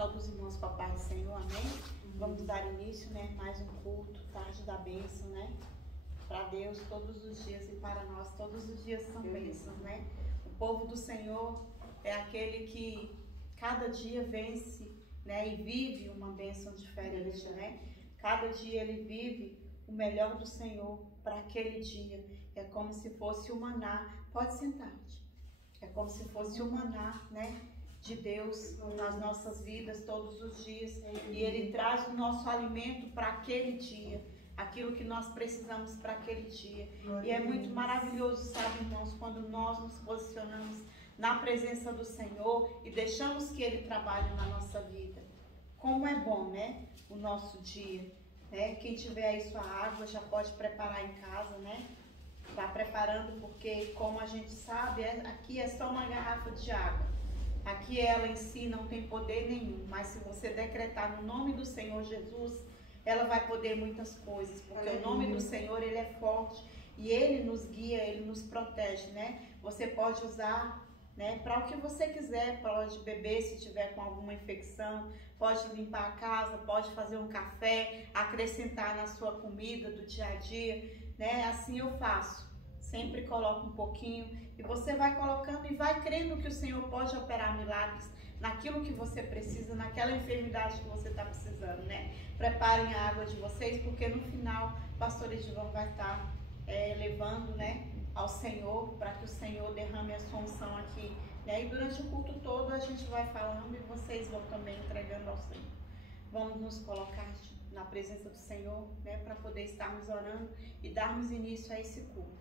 Saúde os irmãos com a paz do Senhor, amém? Vamos dar início, né? Mais um culto, tarde da bênção, né? Para Deus todos os dias e para nós todos os dias são bênçãos, né? O povo do Senhor é aquele que cada dia vence, né? E vive uma bênção diferente, né? Cada dia ele vive o melhor do Senhor para aquele dia. É como se fosse o maná. Pode sentar, gente. É como se fosse o maná, né? De Deus nas nossas vidas todos os dias, e Ele traz o nosso alimento para aquele dia, aquilo que nós precisamos para aquele dia. E é muito maravilhoso, sabe, irmãos, quando nós nos posicionamos na presença do Senhor e deixamos que Ele trabalhe na nossa vida. Como é bom, né, o nosso dia, né? Quem tiver aí sua água já pode preparar em casa, né? Vá preparando, porque como a gente sabe, aqui é só uma garrafa de água. Aqui ela em si não tem poder nenhum, mas se você decretar no nome do Senhor Jesus, ela vai poder muitas coisas, porque o nome do Senhor, ele é forte e ele nos guia, ele nos protege, né? Você pode usar, né, para o que você quiser, pode beber se tiver com alguma infecção, pode limpar a casa, pode fazer um café, acrescentar na sua comida do dia a dia, né? Assim eu faço. Sempre coloco um pouquinho e você vai colocando e vai crendo que o Senhor pode operar milagres naquilo que você precisa, naquela enfermidade que você está precisando, né? Preparem a água de vocês, porque no final o pastor Edivan vai estar levando, né, ao Senhor, para que o Senhor derrame a sua unção aqui, né? E durante o culto todo a gente vai falando e vocês vão também entregando ao Senhor. Vamos nos colocar na presença do Senhor, né, para poder estarmos orando e darmos início a esse culto.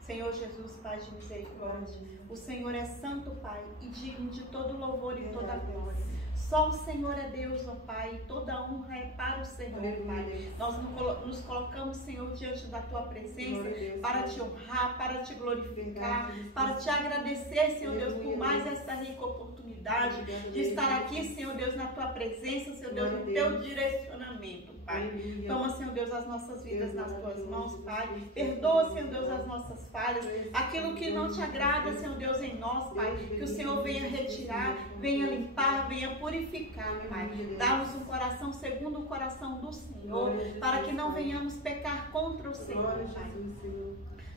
Senhor Jesus, Pai de misericórdia, o Senhor é santo, Pai, e digno de todo louvor e toda glória. Só o Senhor é Deus, ó Pai, e toda honra é para o Senhor, Pai. Nós nos colocamos, Senhor, diante da Tua presença para Te honrar, para Te glorificar, para Te agradecer, Senhor Deus, por mais essa rica oportunidade de estar aqui, Senhor Deus, na Tua presença, Senhor Deus, no Teu direcionamento, Pai. Toma, Senhor Deus, as nossas vidas nas Tuas mãos, Pai. Perdoa, Senhor Deus, as nossas falhas, aquilo que não Te agrada, Senhor Deus, em nós, Pai, que o Senhor venha retirar, venha limpar, venha purificar, Pai. Dá-nos um coração segundo o coração do Senhor, para que não venhamos pecar contra o Senhor, Pai.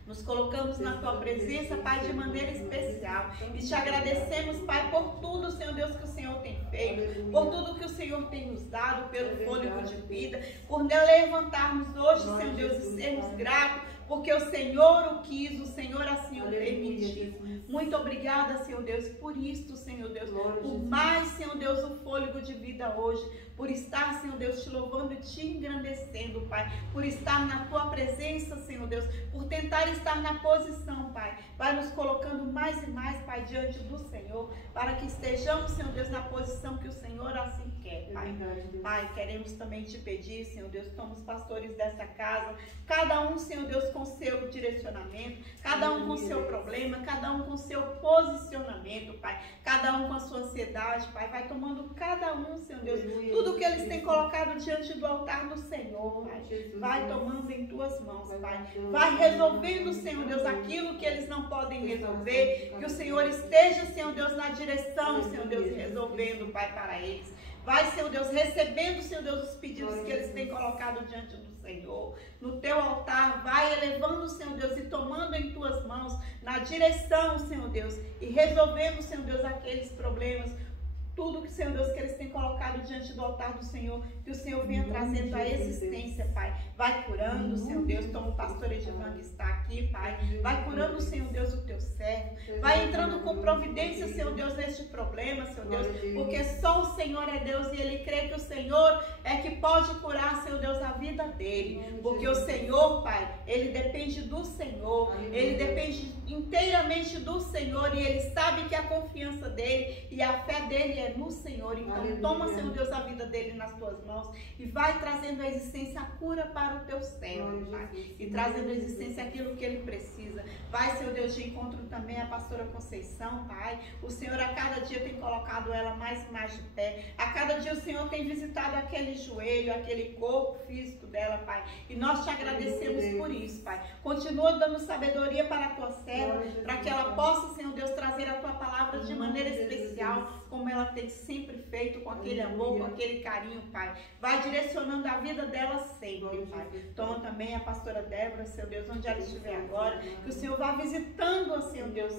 Nos colocamos na Tua presença, Pai, de maneira especial. E Te agradecemos, Pai, por tudo, Senhor Deus, que o Senhor tem feito, por tudo que o Senhor tem nos dado, pelo fôlego de vida, por levantarmos hoje, Senhor Deus, e sermos gratos, porque o Senhor o quis, o Senhor assim o permitiu. Muito obrigada, Senhor Deus, por isto, Senhor Deus, por mais, Senhor Deus, o fôlego de vida hoje, por estar, Senhor Deus, Te louvando e Te engrandecendo, Pai, por estar na Tua presença, Senhor Deus, por tentar estar na posição, Pai, vai nos colocando mais e mais, Pai, diante do Senhor, para que estejamos, Senhor Deus, na posição que o Senhor assim quer, Pai. Pai, queremos também Te pedir, Senhor Deus, somos pastores desta casa, cada um, Senhor Deus, com seu direcionamento, cada um com seu problema, cada um com seu posicionamento, Pai, cada um com a sua ansiedade, Pai, vai tomando cada um, Senhor Deus, tudo que eles têm colocado diante do altar do Senhor, Pai, vai tomando em Tuas mãos, Pai, vai resolvendo, Senhor Deus, aquilo que eles não podem resolver, que o Senhor esteja, Senhor Deus, na direção, Senhor Deus, resolvendo, Pai, para eles. Vai, Senhor Deus, recebendo, Senhor Deus, os pedidos que eles têm colocado diante do Senhor, no Teu altar, vai elevando, Senhor Deus, e tomando em Tuas mãos, na direção, Senhor Deus, e resolvendo, Senhor Deus, aqueles problemas, tudo que, Senhor Deus, que eles têm colocado diante do altar do Senhor, que o Senhor venha trazendo a existência, Pai. Vai curando, Senhor Deus, como o pastor Edivan que está aqui, Pai. Vai curando, Senhor Deus, o Teu servo. Vai entrando com providência, Senhor Deus, neste problema, Senhor Deus, porque só o Senhor é Deus e Ele crê que o Senhor é que pode curar, Senhor Deus, a vida dele. Porque o Senhor, Pai, Ele depende do Senhor, Ele depende inteiramente do Senhor e Ele sabe que a confiança dele e a fé dele é no Senhor. Então toma, Senhor Senhor Deus, a vida dele nas tuas mãos e vai trazendo à existência a cura para o teu servo, Pai. E trazendo à existência aquilo que ele precisa. Vai, Senhor Deus, de encontro também a pastora Conceição, Pai. O Senhor a cada dia tem colocado ela mais e mais de pé. A cada dia o Senhor tem visitado aquele joelho, aquele corpo físico dela, Pai. E nós te agradecemos por isso, Pai. Continua dando sabedoria para a tua serva, para que ela possa, Senhor Deus, trazer a tua palavra de maneira especial, como ela tem sempre feito, com aquele amor, com aquele carinho, Pai. Vai direcionando a vida dela sempre, Pai. Toma também a pastora Débora, Senhor Deus, onde ela estiver agora, que o Senhor vá visitando, Senhor Deus,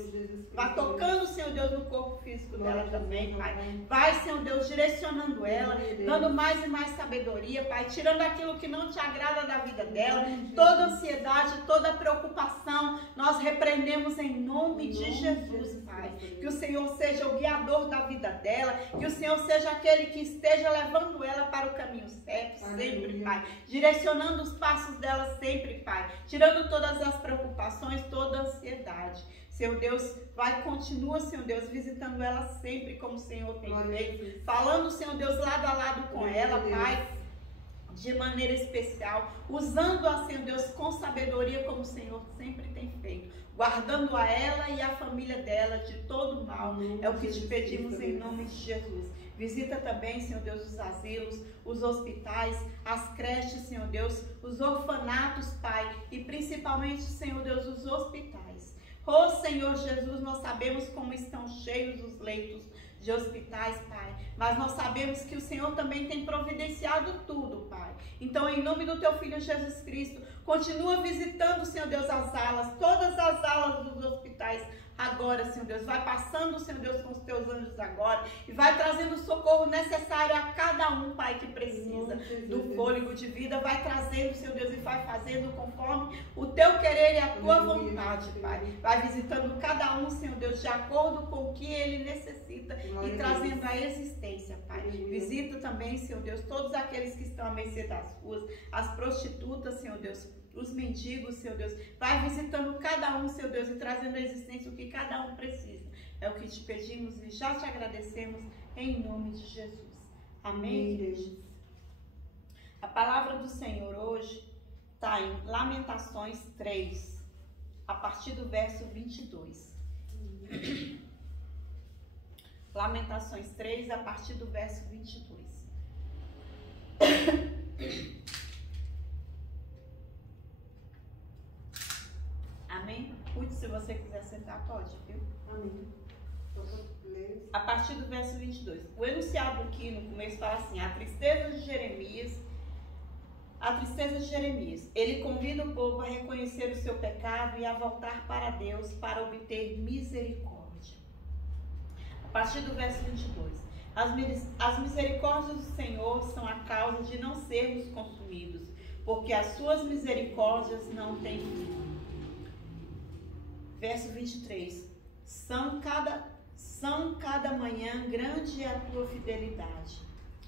vá tocando, Senhor Deus, no corpo físico dela também, Pai. Vai, Senhor Deus, direcionando ela, dando mais e mais sabedoria, Pai, tirando aquilo que não te agrada da vida dela, toda ansiedade, toda preocupação, nós repreendemos em nome de Jesus, Pai. Que o Senhor seja o guiador da vida dela, que o Senhor seja aquele que esteja levando ela para o caminho certo, sempre, Pai. Direcionando os passos dela sempre, Pai. Tirando todas as preocupações, toda a ansiedade. Senhor Deus, continua, Senhor Deus, visitando ela sempre como o Senhor tem feito. Falando, Senhor Deus, lado a lado com ela, Pai, de maneira especial. Usando-a, Senhor Deus, com sabedoria como o Senhor sempre tem feito. Guardando a ela e a família dela de todo mal. É o que te pedimos em nome de Jesus. Visita também, Senhor Deus, os asilos, os hospitais, as creches, Senhor Deus, os orfanatos, Pai, e principalmente, Senhor Deus, os hospitais. Oh, Senhor Jesus, nós sabemos como estão cheios os leitos de hospitais, Pai, mas nós sabemos que o Senhor também tem providenciado tudo, Pai. Então, em nome do teu Filho Jesus Cristo, continua visitando, Senhor Deus, as alas, todas as alas dos hospitais agora, Senhor Deus. Vai passando, Senhor Deus, com os teus anjos agora e vai trazendo o socorro necessário a cada um, Pai, que precisa do fôlego de vida. Vai trazendo, Senhor Deus, e vai fazendo conforme o teu querer e a tua vontade, Pai. Vai visitando cada um, Senhor Deus, de acordo com o que ele necessita e trazendo a existência, Pai. Visita também, Senhor Deus, todos aqueles que estão à mercê das ruas, as prostitutas, Senhor Deus, os mendigos, Senhor Deus. Vai visitando cada um, Senhor Deus, e trazendo à existência o que cada um precisa. É o que te pedimos e já te agradecemos em nome de Jesus. Amém, igreja? A palavra do Senhor hoje está em Lamentações 3, a partir do verso 22. Lamentações 3, a partir do verso 22. Amém? Ruth, se você quiser sentar, pode, viu? Amém. A partir do verso 22. O enunciado aqui no começo fala assim: a tristeza de Jeremias. Ele convida o povo a reconhecer o seu pecado e a voltar para Deus para obter misericórdia. A partir do verso 22. As misericórdias do Senhor são a causa de não sermos consumidos, porque as suas misericórdias não têm fim. Verso 23. São cada manhã grande a tua fidelidade.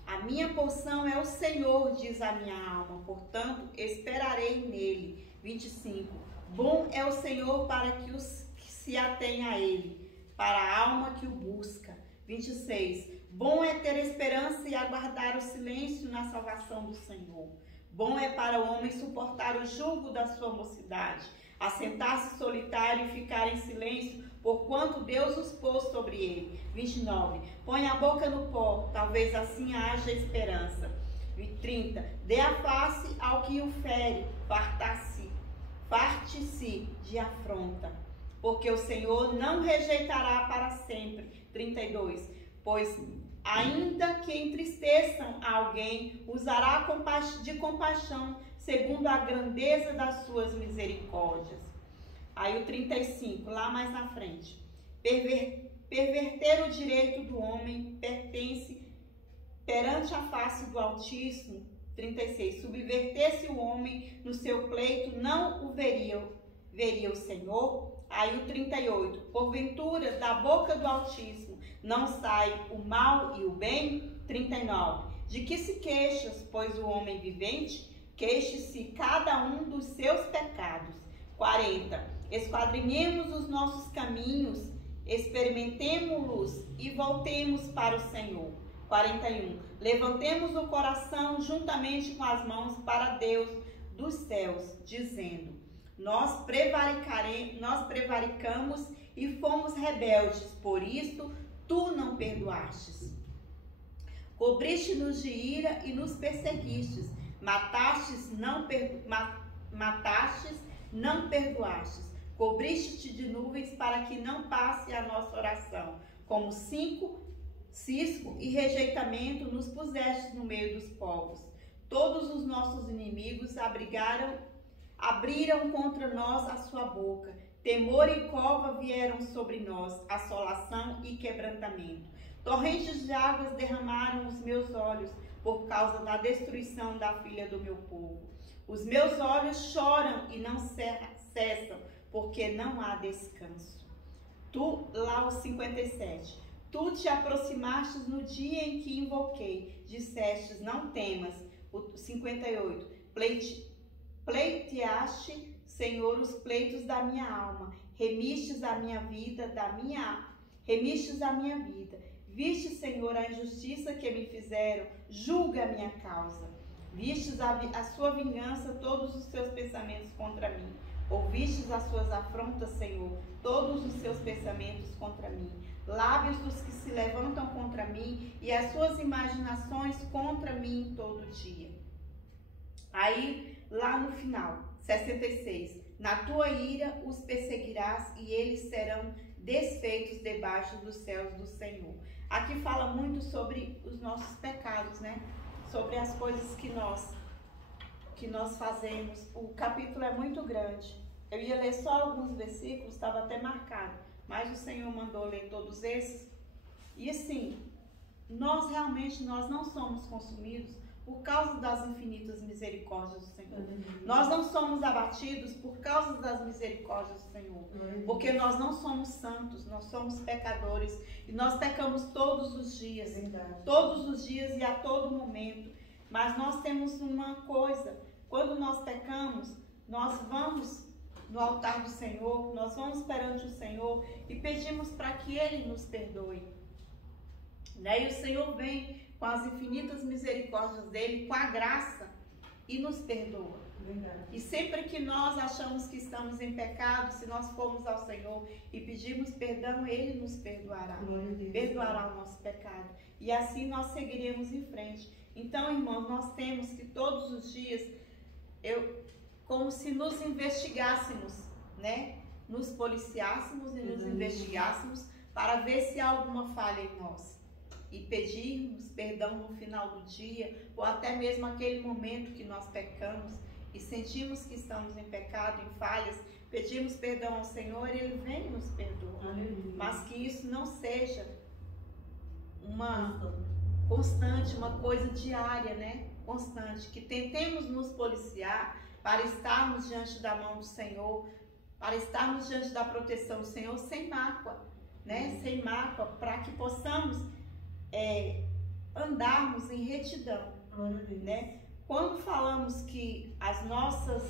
A minha porção é o Senhor, diz a minha alma, portanto esperarei nele. 25. Bom é o Senhor para que os que se atêm a ele, para a alma que o busca. 26. Bom é ter esperança e aguardar o silêncio na salvação do Senhor. Bom é para o homem suportar o jugo da sua mocidade, assentar-se solitário e ficar em silêncio, porquanto Deus os pôs sobre ele. 29. Põe a boca no pó, talvez assim haja esperança. 30. Dê a face ao que o fere, farte-se de afronta, porque o Senhor não rejeitará para sempre. 32. Pois ainda que entristeçam alguém, usará de compaixão, segundo a grandeza das suas misericórdias. Aí o 35, lá mais na frente. Perverter o direito do homem pertence perante a face do Altíssimo. 36. Subverter-se o homem no seu pleito, não o veria o Senhor. Aí o 38. Porventura, da boca do Altíssimo não sai o mal e o bem? 39. De que se queixas, pois o homem vivente? Queixe-se cada um dos seus pecados. 40. Esquadrinhemos os nossos caminhos, experimentemo-los e voltemos para o Senhor. 41. Levantemos o coração juntamente com as mãos para Deus dos céus, dizendo: nós prevaricamos e fomos rebeldes, por isto tu não perdoastes. Cobriste-nos de ira e nos perseguistes, matastes, não perdoastes. Cobriste-te de nuvens para que não passe a nossa oração. Como cisco e rejeitamento nos puseste no meio dos povos. Todos os nossos inimigos abriram contra nós a sua boca. Temor e cova vieram sobre nós, assolação e quebrantamento. Torrentes de águas derramaram os meus olhos por causa da destruição da filha do meu povo. Os meus olhos choram e não cessam, porque não há descanso. Lá os 57. Tu te aproximastes no dia em que invoquei, dissestes, não temas. O 58. Pleiteaste, Senhor, os pleitos da minha alma, remistes a minha vida. Viste, Senhor, a injustiça que me fizeram, julga a minha causa. Vistes a sua vingança, todos os seus pensamentos contra mim. Ouvistes as suas afrontas, Senhor, todos os seus pensamentos contra mim. Lábios dos que se levantam contra mim e as suas imaginações contra mim todo dia. Aí, lá no final, 66. Na tua ira os perseguirás e eles serão desfeitos debaixo dos céus do Senhor. Aqui fala muito sobre os nossos pecados, né? Sobre as coisas que nós fazemos. O capítulo é muito grande. Eu ia ler só alguns versículos, estava até marcado, mas o Senhor mandou ler todos esses. E assim, nós não somos consumidos por causa das infinitas misericórdias do Senhor. Nós não somos abatidos por causa das misericórdias do Senhor. Porque nós não somos santos, nós somos pecadores. E nós pecamos todos os dias. Todos os dias e a todo momento. Mas nós temos uma coisa. Quando nós pecamos, nós vamos no altar do Senhor, nós vamos perante o Senhor e pedimos para que Ele nos perdoe. E o Senhor vem com as infinitas misericórdias dele, com a graça, e nos perdoa. E sempre que nós achamos que estamos em pecado, se nós formos ao Senhor e pedirmos perdão, Ele nos perdoará. Perdoará o nosso pecado. E assim nós seguiremos em frente. Então, irmãos, nós temos que todos os dias, como se nos investigássemos, né? Nos policiássemos e nos investigássemos para ver se há alguma falha em nós. E pedirmos perdão no final do dia, ou até mesmo aquele momento que nós pecamos e sentimos que estamos em pecado, em falhas, pedimos perdão ao Senhor e Ele vem e nos perdoa. Mas que isso não seja uma constante, uma coisa diária, né? Constante, que tentemos nos policiar para estarmos diante da mão do Senhor, para estarmos diante da proteção do Senhor sem mácula, né? Sem mácula, para que possamos andarmos em retidão, né? Quando falamos que as nossas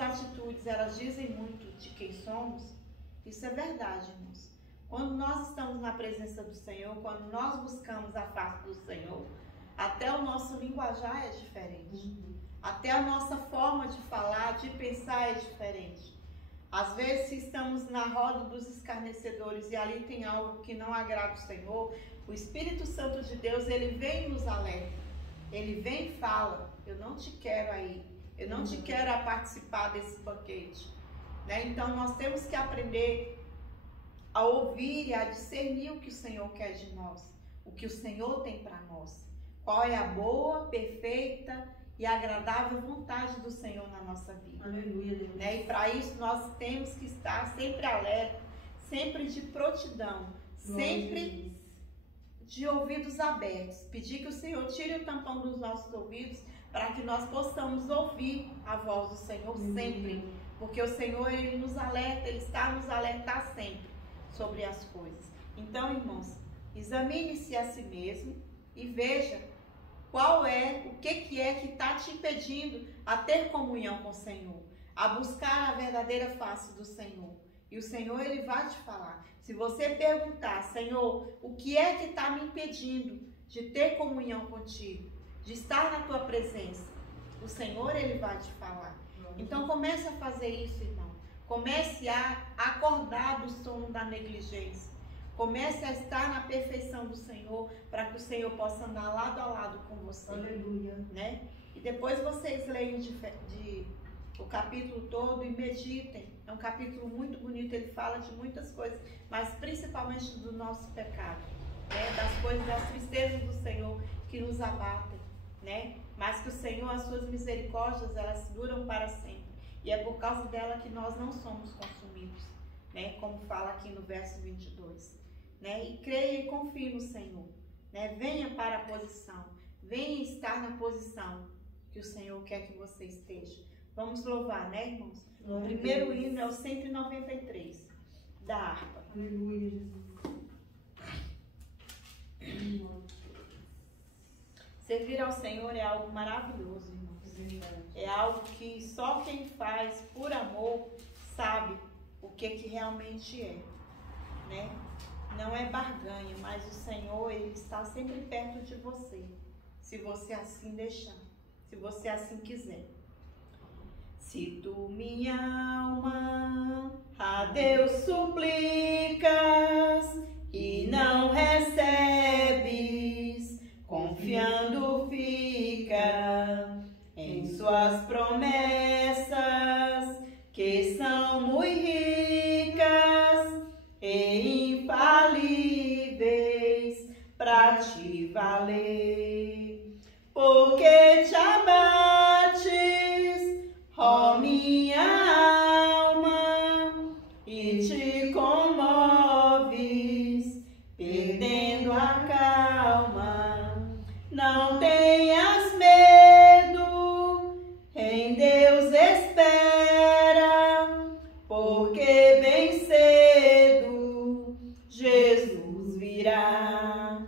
atitudes, elas dizem muito de quem somos, isso é verdade, irmãos. Quando nós estamos na presença do Senhor, quando nós buscamos a face do Senhor, até o nosso linguajar é diferente. Até a nossa forma de falar, de pensar é diferente. Às vezes, se estamos na roda dos escarnecedores e ali tem algo que não agrada o Senhor, o Espírito Santo de Deus, ele vem e nos alerta. Ele vem e fala, eu não te quero aí, eu não te quero a participar desse banquete. Né? Então, nós temos que aprender a ouvir e a discernir o que o Senhor quer de nós, o que o Senhor tem para nós. Qual é a boa, perfeita e agradável vontade do Senhor na nossa vida. Aleluia, Deus. Né? E para isso nós temos que estar sempre alerta, sempre de prontidão, sempre de ouvidos abertos. Pedir que o Senhor tire o tampão dos nossos ouvidos para que nós possamos ouvir a voz do Senhor sempre. Porque o Senhor, Ele nos alerta, Ele está a nos alertar sempre sobre as coisas. Então, irmãos, examine-se a si mesmo e veja o que é que está te impedindo a ter comunhão com o Senhor, a buscar a verdadeira face do Senhor. E o Senhor, Ele vai te falar. Se você perguntar, Senhor, o que é que está me impedindo de ter comunhão contigo, de estar na tua presença, o Senhor, Ele vai te falar. Então comece a fazer isso, irmão. Comece a acordar do sono da negligência. Comece a estar na perfeição do Senhor, para que o Senhor possa andar lado a lado com você. Aleluia. Né? E depois vocês leem o capítulo todo e meditem. É um capítulo muito bonito, ele fala de muitas coisas, mas principalmente do nosso pecado, né? Das coisas, das tristezas do Senhor que nos abatem, né? Mas que o Senhor, as suas misericórdias, elas duram para sempre. E é por causa dela que nós não somos consumidos, né? Como fala aqui no verso 22. Né? E creia e confie no Senhor. Né? Venha para a posição. Venha estar na posição que o Senhor quer que você esteja. Vamos louvar, né, irmãos? O primeiro hino é o 193 da harpa. Aleluia, Jesus. Servir ao Senhor é algo maravilhoso, irmãos. É algo que só quem faz por amor sabe o que realmente é, né? Não é barganha, mas o Senhor, Ele está sempre perto de você, se você assim deixar, se você assim quiser. Se tu, minha alma, a Deus suplicas e não recebes, confiando fica em suas promessas, que são muito ricas e infalíveis para te valer. Porque te abates, ó minha alma, e te comoves, perdendo a calma. Não tenhas medo, em Deus espera, porque bem cedo Jesus virá.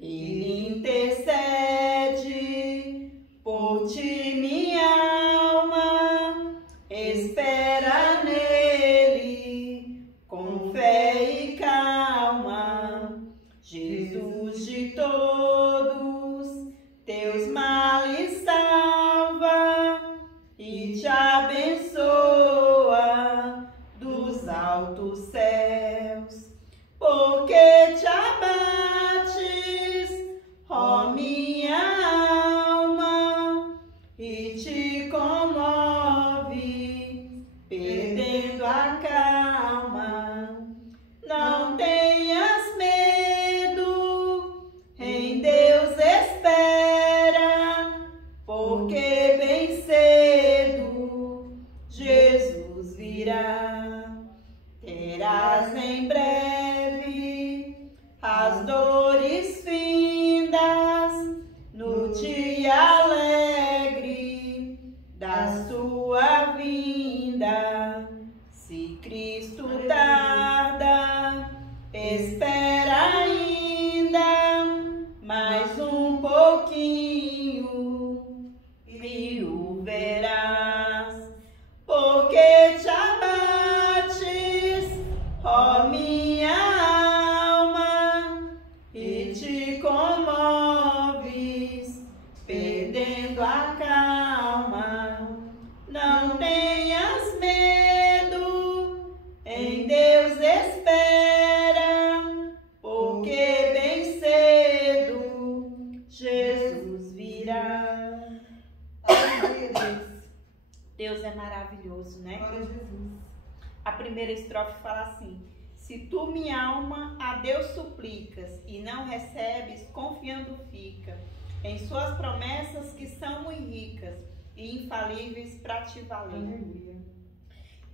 Ele intercede por ti, minha alma, espera nele com fé e calma. Jesus de todos teus males salva e te abençoa dos altos céus. Porque te abates, ó minha alma, e te comove, perdendo a calma. Não tenhas medo, em Deus espera, porque bem cedo Jesus virá. Terás em breve as dores findas no dia alegre da sua vinda. Se Cristo tarda, espera ainda mais um pouquinho e o verás. Porque te abates, ó minha alma, e te comoves, perdendo a calma. Não tenhas medo, em Deus espera, porque bem cedo Jesus virá. Deus é maravilhoso, né? Glória a Jesus. A primeira estrofe fala assim: se tu, minha alma, a Deus suplicas e não recebes, confiando fica em suas promessas, que são muito ricas e infalíveis para te valer. Aleluia.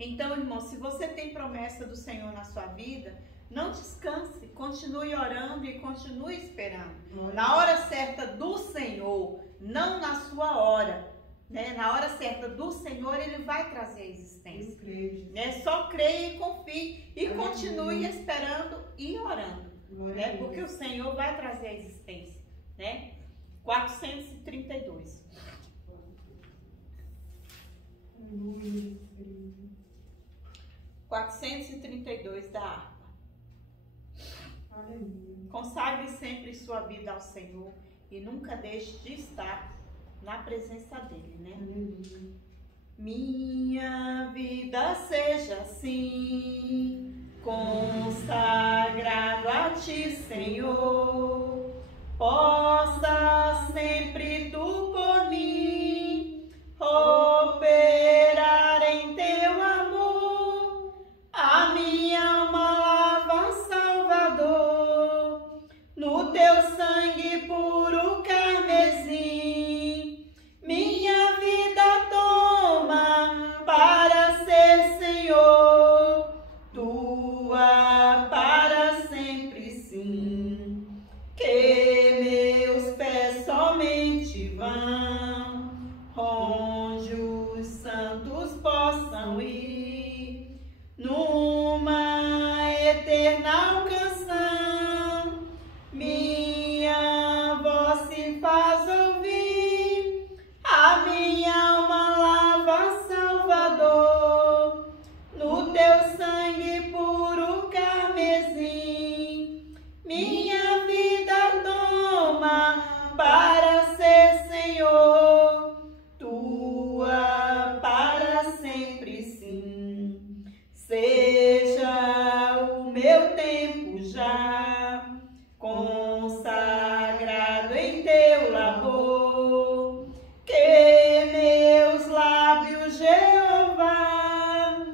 Então, irmão, se você tem promessa do Senhor na sua vida, não descanse, continue orando e continue esperando. Na hora certa do Senhor, não na sua hora, né? Na hora certa do Senhor, Ele vai trazer a existência. Né? Só creia e confie e continue esperando e orando, né? Porque o Senhor vai trazer a existência, né? 432. Aleluia. 432 da harpa. Aleluia. Consagre sempre sua vida ao Senhor e nunca deixe de estar na presença dele, né? Aleluia. Minha vida seja assim, consagrado a ti, Senhor. Possa sempre tu por mim operar em teu amor. A minha alma lava, Salvador, no teu sangue puro carmesim. Minha vida toma para ser, Senhor, tua para sempre, sim. Que meus pés somente vão onde os santos possam ir, numa eterna canção. Minha voz se faz ouvir, a minha alma lava, Salvador, no teu sangue puro carmesim. Minha vida toma para ser, Senhor, tua para sempre, sim. Seja o meu tempo já consagrado em teu labor, que meus lábios, Jeová,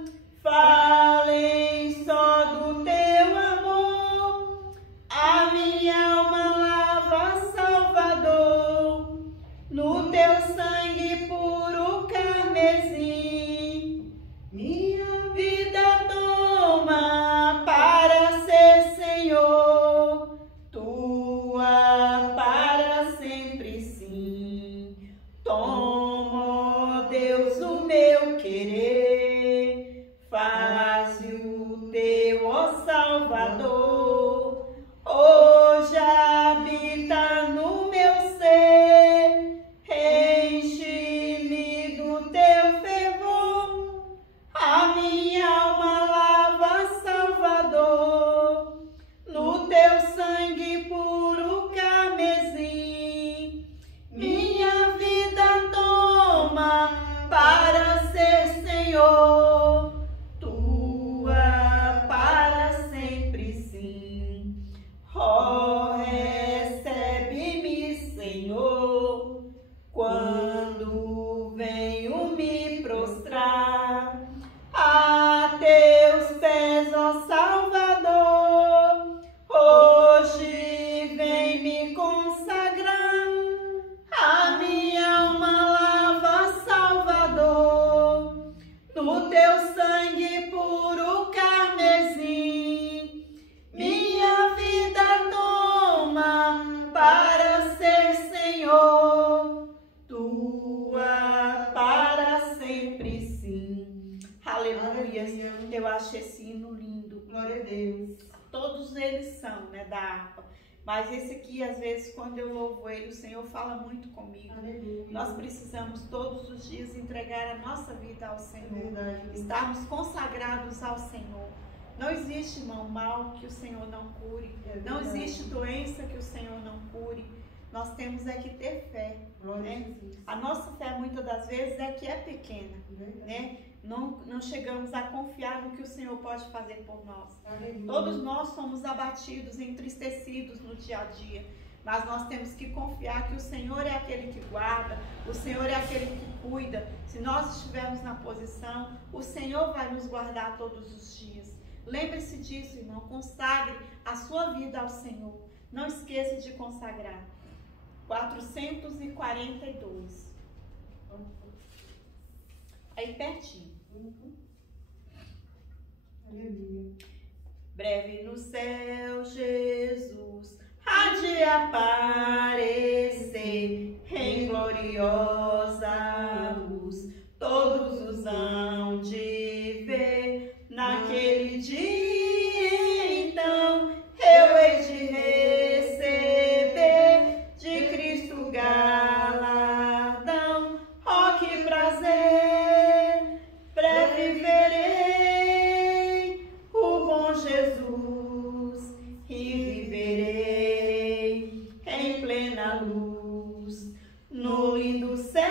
falem só do teu amor. A minha alma lava, Salvador, no teu sangue puro carmesim. Minha vida toma para ser, Senhor, tua para sempre, sim. Toma, ó Deus, o meu querer, faze o teu, ó Salvador, hoje habita no meu ser, enche-me do teu fervor. A minha alma lava, Salvador, no teu sangue puro carmesim. Minha vida toma para ser, Senhor, tua para sempre, sim. Oh, recebe-me, Senhor, quando venho me prostrar a teus pés, ó Salvador. Hoje vem me consagrar, a minha alma lava, Salvador, no teu sangue puro carmesim. Minha vida toma para ser, Senhor, tua para sempre, sim. Aleluia. Eu acho esse hino lindo. Glória a Deus. Todos eles são, né, da harpa. Mas esse aqui, às vezes, quando eu louvo ele, o Senhor fala muito comigo. Aleluia. Nós precisamos todos os dias entregar a nossa vida ao Senhor. Verdade. Estarmos consagrados ao Senhor. Não existe, irmão, mal que o Senhor não cure. Não existe doença que o Senhor não cure. Nós temos é que ter fé, né? A nossa fé, muitas das vezes, é que é pequena, né? Não chegamos a confiar no que o Senhor pode fazer por nós. Aleluia. Todos nós somos abatidos, entristecidos no dia a dia, mas nós temos que confiar que o Senhor é aquele que guarda, o Senhor é aquele que cuida. Se nós estivermos na posição, o Senhor vai nos guardar todos os dias. Lembre-se disso, irmão, consagre a sua vida ao Senhor. Não esqueça de consagrar. 442. Aí pertinho. Aleluia. Breve no céu, Jesus há de aparecer em gloriosa luz. Todos os hão de ver naquele dia. Então eu hei de receber de Cristo galardão. Oh, que prazer! Breve verei plena luz. No lindo céu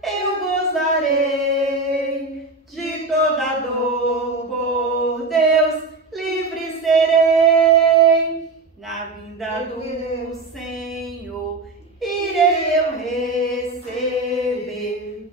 eu gozarei, de toda dor por Deus livre serei. Na vinda do Senhor irei eu receber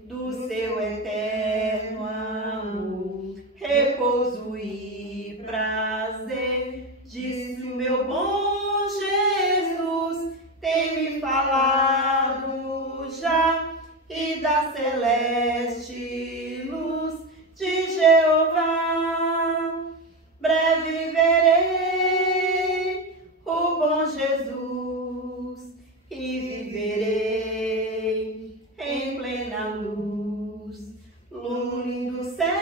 do seu eterno amor repouso e prazer. Disse o meu bom Jesus, tem me falado já, e da celeste luz de Jeová. Breve verei o bom Jesus e viverei em plena luz. No lindo céu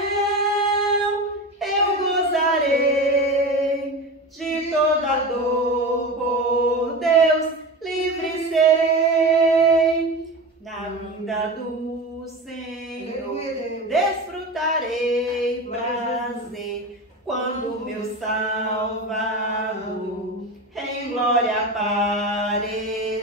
eu gozarei, de toda dor por Deus livre serei. Na vinda do Senhor desfrutarei prazer, quando meu Salvador em glória aparecer.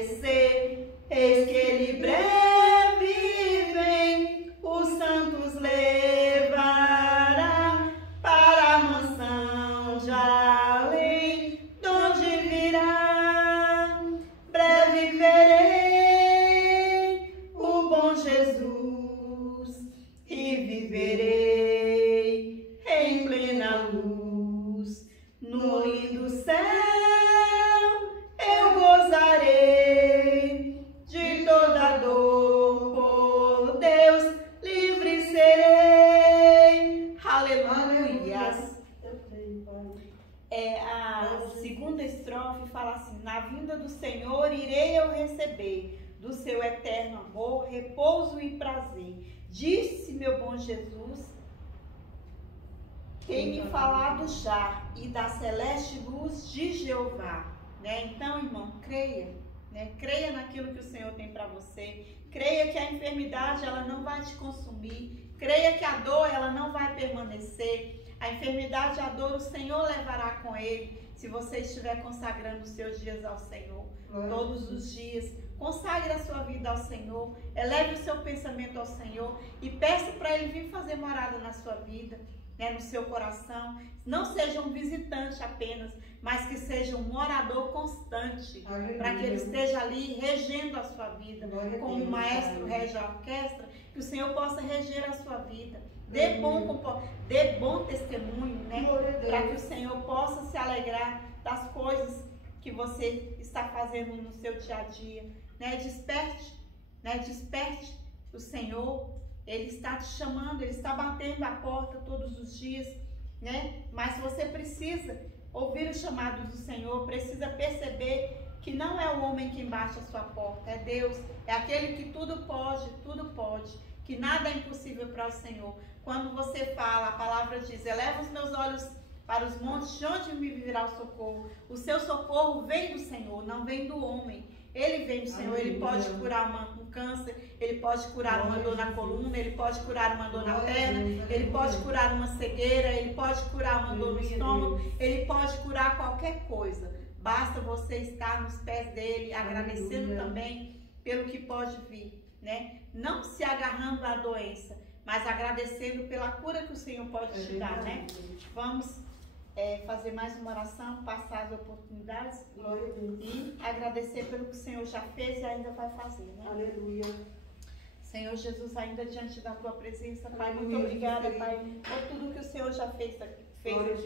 Eis que ele breve vem, os santos levará para a mansão de além, donde virá. Breve verei o bom Jesus e viverei em plena luz. No lindo céu eu gozarei, de toda dor por Deus livre serei. Aleluias. A segunda estrofe fala assim: na vinda do Senhor irei eu receber do seu eterno amor repouso e prazer. Disse meu bom Jesus, tem me falado já, e da celeste luz de Jeová. Então, irmão, creia, creia naquilo que o Senhor tem para você. Creia que a enfermidade ela não vai te consumir. Creia que a dor ela não vai permanecer. A enfermidade e a dor o Senhor levará com ele, se você estiver consagrando os seus dias ao Senhor. Todos os dias, consagre a sua vida ao Senhor, eleve o seu pensamento ao Senhor e peça para ele vir fazer morada na sua vida, no seu coração. Não seja um visitante apenas, mas que seja um morador constante, para que ele esteja ali regendo a sua vida, como o maestro rege a orquestra, que o Senhor possa reger a sua vida. Dê bom testemunho, para que o Senhor possa se alegrar das coisas que você está fazendo no seu dia a dia. Desperte, desperte. O Senhor, Ele está te chamando, Ele está batendo a porta todos os dias, Mas você precisa ouvir o chamado do Senhor, precisa perceber que não é o homem que bate a sua porta, é Deus, é aquele que tudo pode, que nada é impossível para o Senhor. Quando você fala, a palavra diz: eleva os meus olhos para os montes, de onde me virá o socorro? O seu socorro vem do Senhor, não vem do homem. Ele vem do Senhor. Ele pode curar um câncer, ele pode curar uma dor na coluna, ele pode curar uma dor na perna, ele pode curar uma cegueira, ele pode curar uma dor no estômago, ele pode curar qualquer coisa. Basta você estar nos pés dele, agradecendo também pelo que pode vir, Não se agarrando à doença, mas agradecendo pela cura que o Senhor pode te dar, Vamos fazer mais uma oração, passar as oportunidades e agradecer pelo que o Senhor já fez e ainda vai fazer, Aleluia. Senhor Jesus, ainda diante da tua presença, Pai, muito obrigada, Pai, por tudo que o Senhor já fez aqui. Senhor Deus,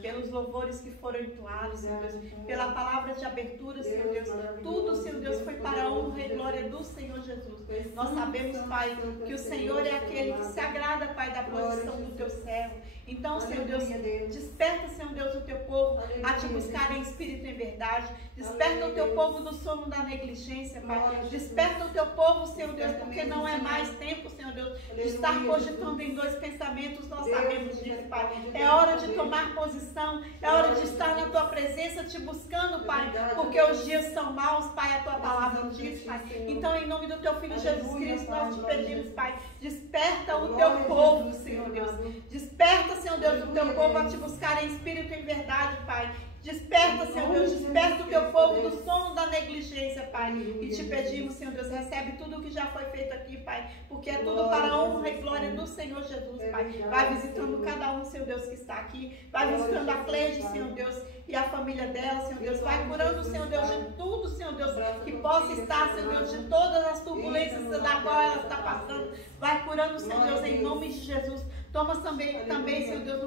pelos louvores que foram entoados, Senhor Deus, pela palavra de abertura, Senhor Deus, tudo, Senhor Deus, foi para a honra e glória do Senhor Jesus. Nós sabemos, Pai, que o Senhor é aquele que se agrada, Pai, da posição do teu servo. Então, Senhor Deus, desperta, Senhor Deus, o teu povo a te buscar em espírito e em verdade. Desperta o teu povo do sono da negligência, Pai. Desperta o teu povo, Senhor Deus, porque não é mais tempo, Senhor Deus, de estar cogitando em dois pensamentos. Nós sabemos disso, Pai. É hora de tomar posição, é hora de estar na tua presença, te buscando, Pai, porque os dias são maus, Pai, a tua palavra diz, Pai. Então, em nome do teu Filho Jesus Cristo, nós te pedimos, Pai, desperta o teu povo, Senhor Deus. Desperta, Senhor Deus, o teu povo a te buscar em espírito e em verdade, Pai. Desperta, Senhor Deus, desperta o teu povo do sono da negligência, Pai. E te pedimos, Senhor Deus, recebe tudo o que já foi feito aqui, Pai, porque é tudo para a honra e glória do Senhor Jesus, Pai. Vai visitando cada um, Senhor Deus, que está aqui. Vai visitando a Cleide, Senhor Deus, e a família dela, Senhor Deus. Vai curando, Senhor Deus, de tudo, Senhor Deus, que possa estar, Senhor Deus, de todas as turbulências da qual ela está passando. Vai curando, Senhor Deus, em nome de Jesus. Toma também, Senhor Deus,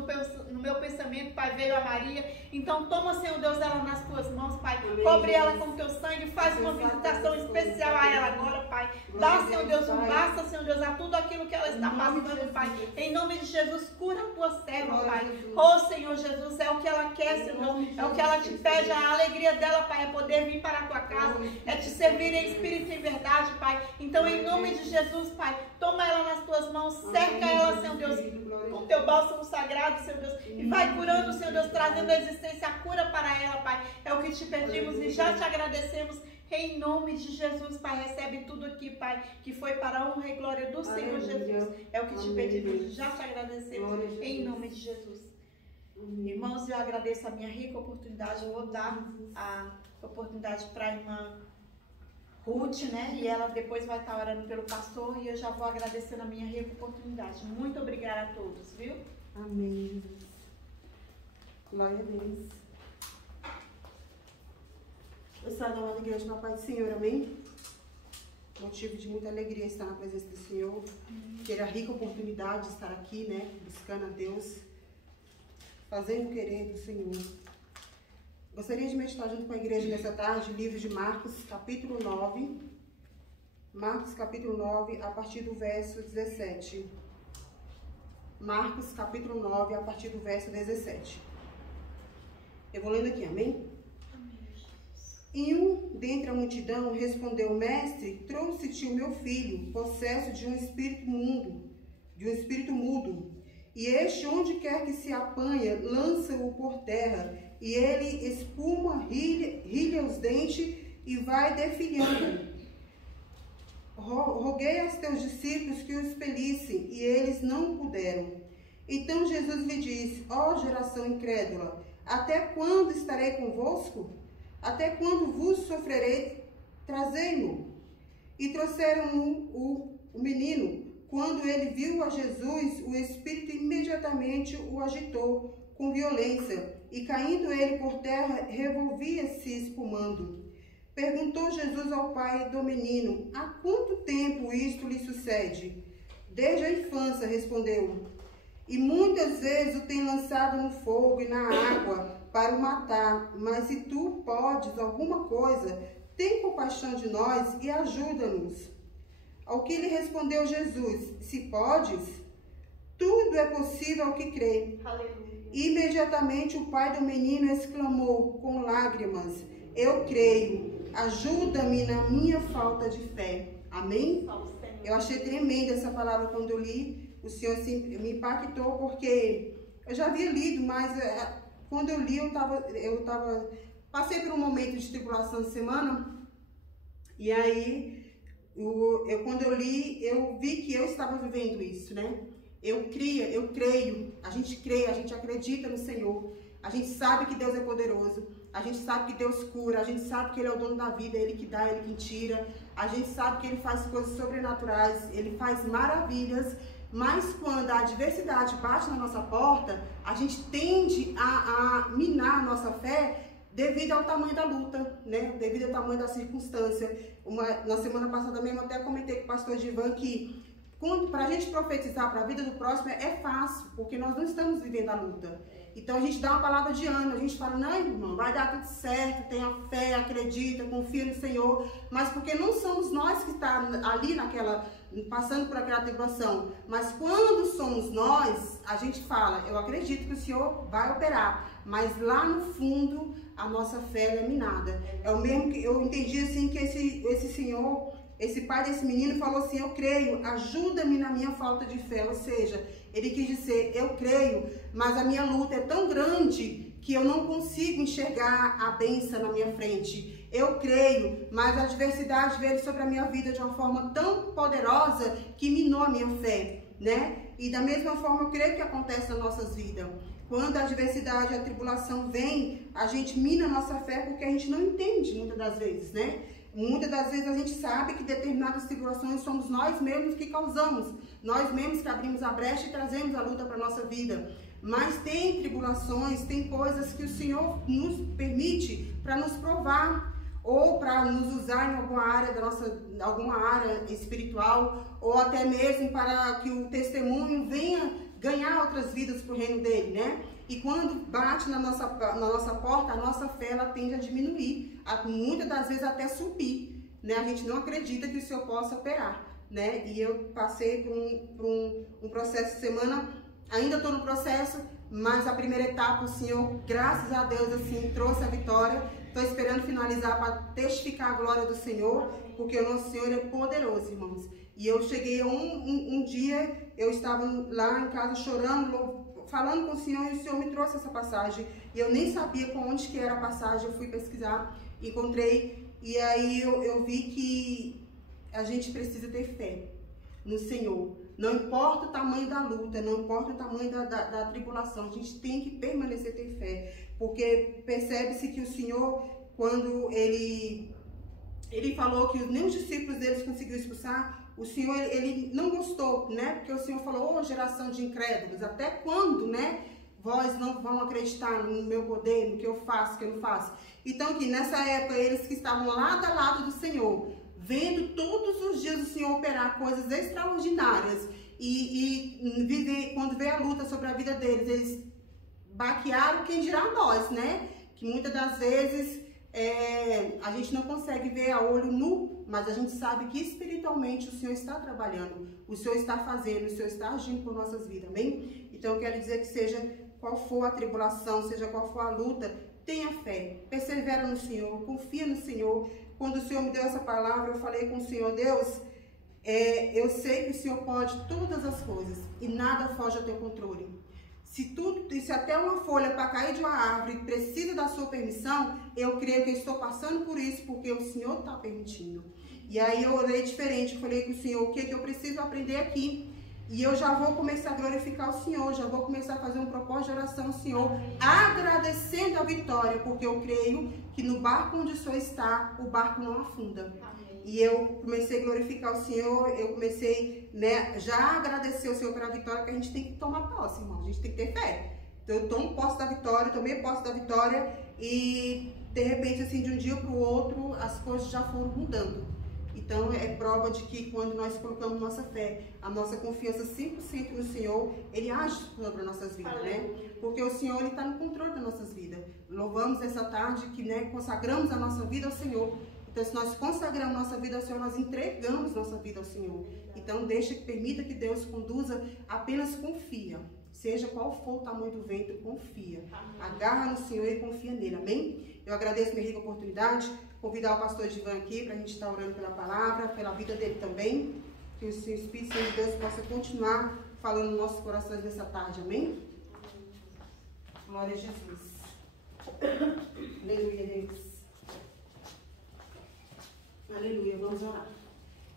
no meu pensamento, Pai, veio a Maria. Então toma, Senhor Deus, ela nas tuas mãos, Pai. Cobre ela com teu sangue. Faz uma visitação especial a ela agora, Pai. Dá, Senhor Deus, um basta, Senhor Deus, a tudo aquilo que ela está passando, Pai. Em nome de Jesus, cura a tua serva, Pai. Oh, Senhor Jesus, é o que ela quer, Senhor Deus. É o que ela te pede. A alegria dela, Pai, é poder vir para a tua casa. É te servir em espírito e em verdade, Pai. Então, em nome de Jesus, Pai, toma ela nas tuas mãos. Cerca ela, Senhor Deus, com teu bálsamo sagrado, Senhor Deus, e vai curando, Senhor Deus, trazendo a existência, a cura para ela, Pai. É o que te pedimos e já te agradecemos. Em nome de Jesus, Pai, recebe tudo aqui, Pai, que foi para a honra e glória do Senhor Jesus. É o que te pedimos e já te agradecemos. Em nome de Jesus. Irmãos, eu agradeço a minha rica oportunidade. Eu vou dar a oportunidade para a irmã Ruth, né? E ela depois vai estar orando pelo pastor e eu já vou agradecendo a minha rica oportunidade. Muito obrigada a todos, viu? Amém. Glória a Deus. Eu saio da honra da igreja na paz do Senhor, amém? Motivo de muita alegria estar na presença do Senhor. Ter a rica oportunidade de estar aqui, né? Buscando a Deus, fazendo o querer do Senhor. Gostaria de meditar junto com a igreja nessa tarde, o livro de Marcos, capítulo 9. Marcos, capítulo 9, a partir do verso 17. Marcos, capítulo 9, a partir do verso 17. Eu vou lendo aqui, amém? E um dentre a multidão respondeu: Mestre, trouxe-te o meu filho, possesso de um espírito mudo. E este, onde quer que se apanha, lança-o por terra, e ele espuma, rilha os dentes e vai defilhando. Roguei aos teus discípulos que o expelissem, e eles não puderam. Então Jesus lhe disse: Ó geração incrédula, até quando estarei convosco? Até quando vos sofrerei? Trazei-mo. E trouxeram o menino. Quando ele viu a Jesus, o Espírito imediatamente o agitou com violência, e caindo ele por terra, revolvia-se espumando. Perguntou Jesus ao pai do menino: Há quanto tempo isto lhe sucede? Desde a infância, respondeu. E muitas vezes o tem lançado no fogo e na água para o matar. Mas se tu podes alguma coisa, tem compaixão de nós e ajuda-nos. Ao que lhe respondeu Jesus: Se podes, tudo é possível ao que crê. Aleluia. Imediatamente o pai do menino exclamou com lágrimas: Eu creio, ajuda-me na minha falta de fé. Amém? Eu achei tremenda essa palavra quando eu li. O Senhor assim, me impactou porque eu já havia lido, mas quando eu li passei por um momento de tribulação de semana, e aí quando eu li, eu vi que eu estava vivendo isso, né? Eu creio, a gente crê, a gente acredita no Senhor, a gente sabe que Deus é poderoso, a gente sabe que Deus cura, a gente sabe que Ele é o dono da vida, Ele que dá, Ele que tira, a gente sabe que Ele faz coisas sobrenaturais, Ele faz maravilhas, mas quando a adversidade bate na nossa porta, a gente tende a minar a nossa fé devido ao tamanho da luta, né? Devido ao tamanho da circunstância. Na semana passada mesmo eu até comentei com o pastor Givan que para a gente profetizar para a vida do próximo é fácil, porque nós não estamos vivendo a luta. Então a gente dá uma palavra de ânimo, a gente fala: não, irmão, vai dar tudo certo, tenha fé, acredita, confia no Senhor. Mas porque não somos nós que estamos ali passando por aquela tribulação. Mas quando somos nós, a gente fala: eu acredito que o Senhor vai operar. Mas lá no fundo, a nossa fé é minada. É o mesmo que eu entendi assim, que esse senhor, esse pai desse menino falou assim: eu creio, ajuda-me na minha falta de fé. Ou seja, ele quis dizer: eu creio, mas a minha luta é tão grande que eu não consigo enxergar a bênção na minha frente. Eu creio, mas a adversidade veio sobre a minha vida de uma forma tão poderosa que minou a minha fé, né? E da mesma forma eu creio que acontece nas nossas vidas. quando a adversidade, a tribulação vem, a gente mina a nossa fé porque a gente não entende muitas das vezes, né? Muitas das vezes a gente sabe que determinadas tribulações somos nós mesmos que causamos, nós mesmos que abrimos a brecha e trazemos a luta para a nossa vida. Mas tem tribulações, tem coisas que o Senhor nos permite para nos provar, ou para nos usar em alguma área espiritual, ou até mesmo para que o testemunho venha ganhar outras vidas para o reino dele, né? E quando bate na nossa porta, a nossa fé ela tende a diminuir, muitas das vezes até subir, né? A gente não acredita que o Senhor possa operar, né? E eu passei por um processo de semana, ainda estou no processo, mas a primeira etapa o Senhor, graças a Deus, assim, trouxe a vitória. Estou esperando finalizar para testificar a glória do Senhor, porque o nosso Senhor é poderoso, irmãos. E eu cheguei um dia, eu estava lá em casa chorando, falando com o Senhor, e o Senhor me trouxe essa passagem. E eu nem sabia com onde que era a passagem, eu fui pesquisar, encontrei, e aí eu vi que a gente precisa ter fé no Senhor. Não importa o tamanho da luta, não importa o tamanho da tribulação, a gente tem que permanecer ter fé. Porque percebe-se que o Senhor, quando ele falou que nem os discípulos deles conseguiu expulsar, o Senhor, ele não gostou, né? Porque o Senhor falou, ô geração de incrédulos, até quando, né? Vós não vão acreditar no meu poder, no que eu faço, no que eu não faço. Então, que nessa época, eles que estavam lado a lado do Senhor, vendo todos os dias o Senhor operar coisas extraordinárias e quando veio a luta sobre a vida deles, eles baquearam, quem dirá nós, né? Que muitas das vezes a gente não consegue ver a olho nu, mas a gente sabe que espiritualmente o Senhor está trabalhando, o Senhor está fazendo, o Senhor está agindo por nossas vidas, amém? Então eu quero dizer que seja qual for a tribulação, seja qual for a luta, tenha fé, persevera no Senhor, confia no Senhor. Quando o Senhor me deu essa palavra, eu falei com o Senhor, Deus, eu sei que o Senhor pode todas as coisas e nada foge ao teu controle. Se até uma folha para cair de uma árvore precisa da sua permissão, eu creio que eu estou passando por isso porque o Senhor está permitindo. E aí eu orei diferente, eu falei com o Senhor, o que eu preciso aprender aqui? E eu já vou começar a glorificar o Senhor, já vou começar a fazer um propósito de oração ao Senhor, agradecendo a vitória, porque eu creio que no barco onde o Senhor está, o barco não afunda. E eu comecei a glorificar o Senhor, eu comecei, né, já a agradecer o Senhor pela vitória, que a gente tem que tomar posse, irmão, a gente tem que ter fé. Então eu tomo posse da vitória, tomei posse da vitória e de repente, assim, de um dia para o outro, as coisas já foram mudando. Então é prova de que quando nós colocamos nossa fé, a nossa confiança 100% no Senhor, Ele age sobre as nossas vidas, né? Porque o Senhor, Ele está no controle das nossas vidas. Louvamos essa tarde que, né, consagramos a nossa vida ao Senhor. Então, se nós consagramos nossa vida ao Senhor, nós entregamos nossa vida ao Senhor. Então, permita que Deus conduza, apenas confia. Seja qual for o tamanho do vento, confia. Agarra no Senhor e confia nele, amém? Eu agradeço minha rica oportunidade, convidar o pastor Givan aqui para a gente estar orando pela palavra, pela vida dele também. Que o Espírito Santo de Deus possa continuar falando nos nossos corações nessa tarde, amém? Glória a Jesus. Aleluia, Deus. Aleluia, vamos orar.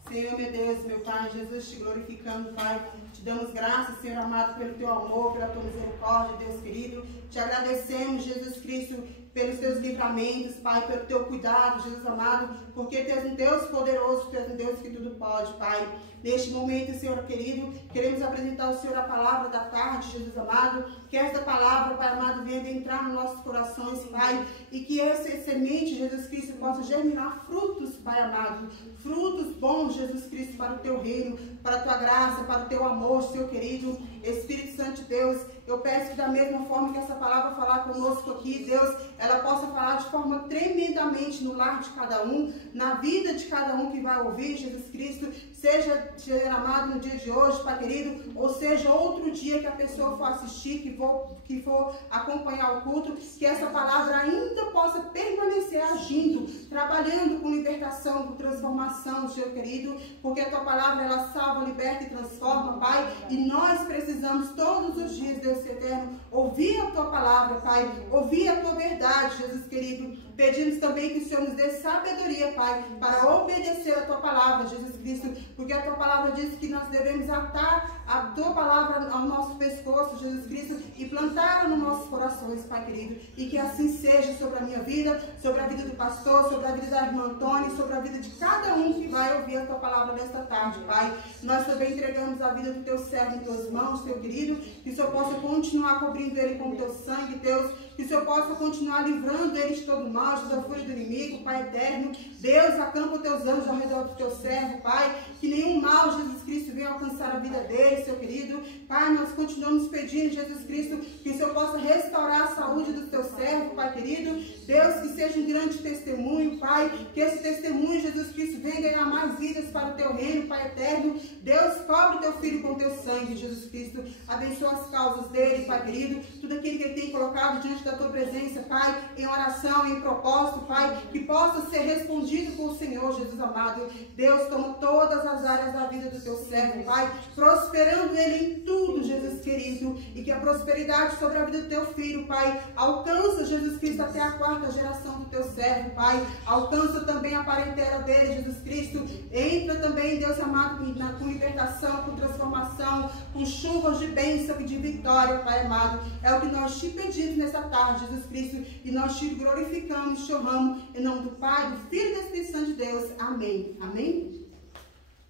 Senhor, meu Deus, meu Pai, Jesus, te glorificando, Pai, te damos graças, Senhor amado, pelo teu amor, pela tua misericórdia, Deus querido, te agradecemos, Jesus Cristo, pelos teus livramentos, Pai, pelo teu cuidado, Jesus amado, porque tu és um Deus poderoso, tu és um Deus que tudo pode, Pai. Neste momento, Senhor querido, queremos apresentar ao Senhor a palavra da tarde, Jesus amado, que esta palavra, Pai amado, venha entrar nos nossos corações, Pai, e que essa semente, Jesus Cristo, possa germinar frutos, Pai amado, frutos bons, Jesus Cristo, para o teu reino, para a tua graça, para o teu amor, Senhor querido, Espírito Santo de Deus, eu peço que da mesma forma que essa palavra falar conosco aqui, Deus, ela possa falar de forma tremendamente no lar de cada um, na vida de cada um que vai ouvir, Jesus Cristo, seja amado no dia de hoje, Pai querido, ou seja outro dia que a pessoa for assistir, que for acompanhar o culto, que essa palavra ainda possa permanecer agindo, trabalhando com libertação, com transformação, Senhor querido, porque a tua palavra, ela salva, liberta e transforma, Pai, e nós precisamos todos os dias, Deus eterno, ouvir a tua palavra, Pai, ouvir a tua verdade, Jesus querido, Pedimos também que o Senhor nos dê sabedoria, Pai, para obedecer a Tua palavra, Jesus Cristo, porque a Tua palavra diz que nós devemos atar a Tua palavra ao nosso pescoço, Jesus Cristo, e plantá-la nos nossos corações, Pai querido, e que assim seja sobre a minha vida, sobre a vida do pastor, sobre a vida da irmã Antônia, sobre a vida de cada um que vai ouvir a Tua palavra nesta tarde, Pai. Nós também entregamos a vida do Teu servo em Tuas mãos, Teu querido, que o Senhor possa continuar cobrindo ele com o Teu sangue, Deus, que o Senhor possa continuar livrando ele de todo mal, de toda fúria do inimigo, Pai eterno. Deus, acampa os Teus anjos ao redor do Teu servo, Pai, que nenhum mal, Jesus Cristo, venha alcançar a vida dele, Seu querido. Pai, nós continuamos pedindo, Jesus Cristo, que o Senhor possa restaurar a saúde do Teu servo, Pai querido. Deus, que seja um grande testemunho, Pai, que esse testemunho, Jesus Cristo, venha ganhar mais vidas para o Teu reino, Pai eterno. Deus, cobre o Teu filho com o Teu sangue, Jesus Cristo. Abençoa as causas dele, Pai querido, tudo aquilo que ele tem colocado diante da Tua presença, Pai, em oração, em propósito, Pai, que possa ser respondido por o Senhor, Jesus amado. Deus, toma todas as áreas da vida do Teu servo, Pai, prosperando ele em tudo, Jesus querido, e que a prosperidade sobre a vida do Teu filho, Pai, alcança, Jesus Cristo, até a quarta geração do Teu servo, Pai, alcança também a parentela dele, Jesus Cristo, entra também, Deus amado, com libertação, com transformação, com chuvas de bênção e de vitória, Pai amado. É o que nós te pedimos nessa tarde, Jesus Cristo, e nós te glorificamos, te honramos, em nome do Pai, do Filho e do Espírito Santo de Deus. Amém. Amém?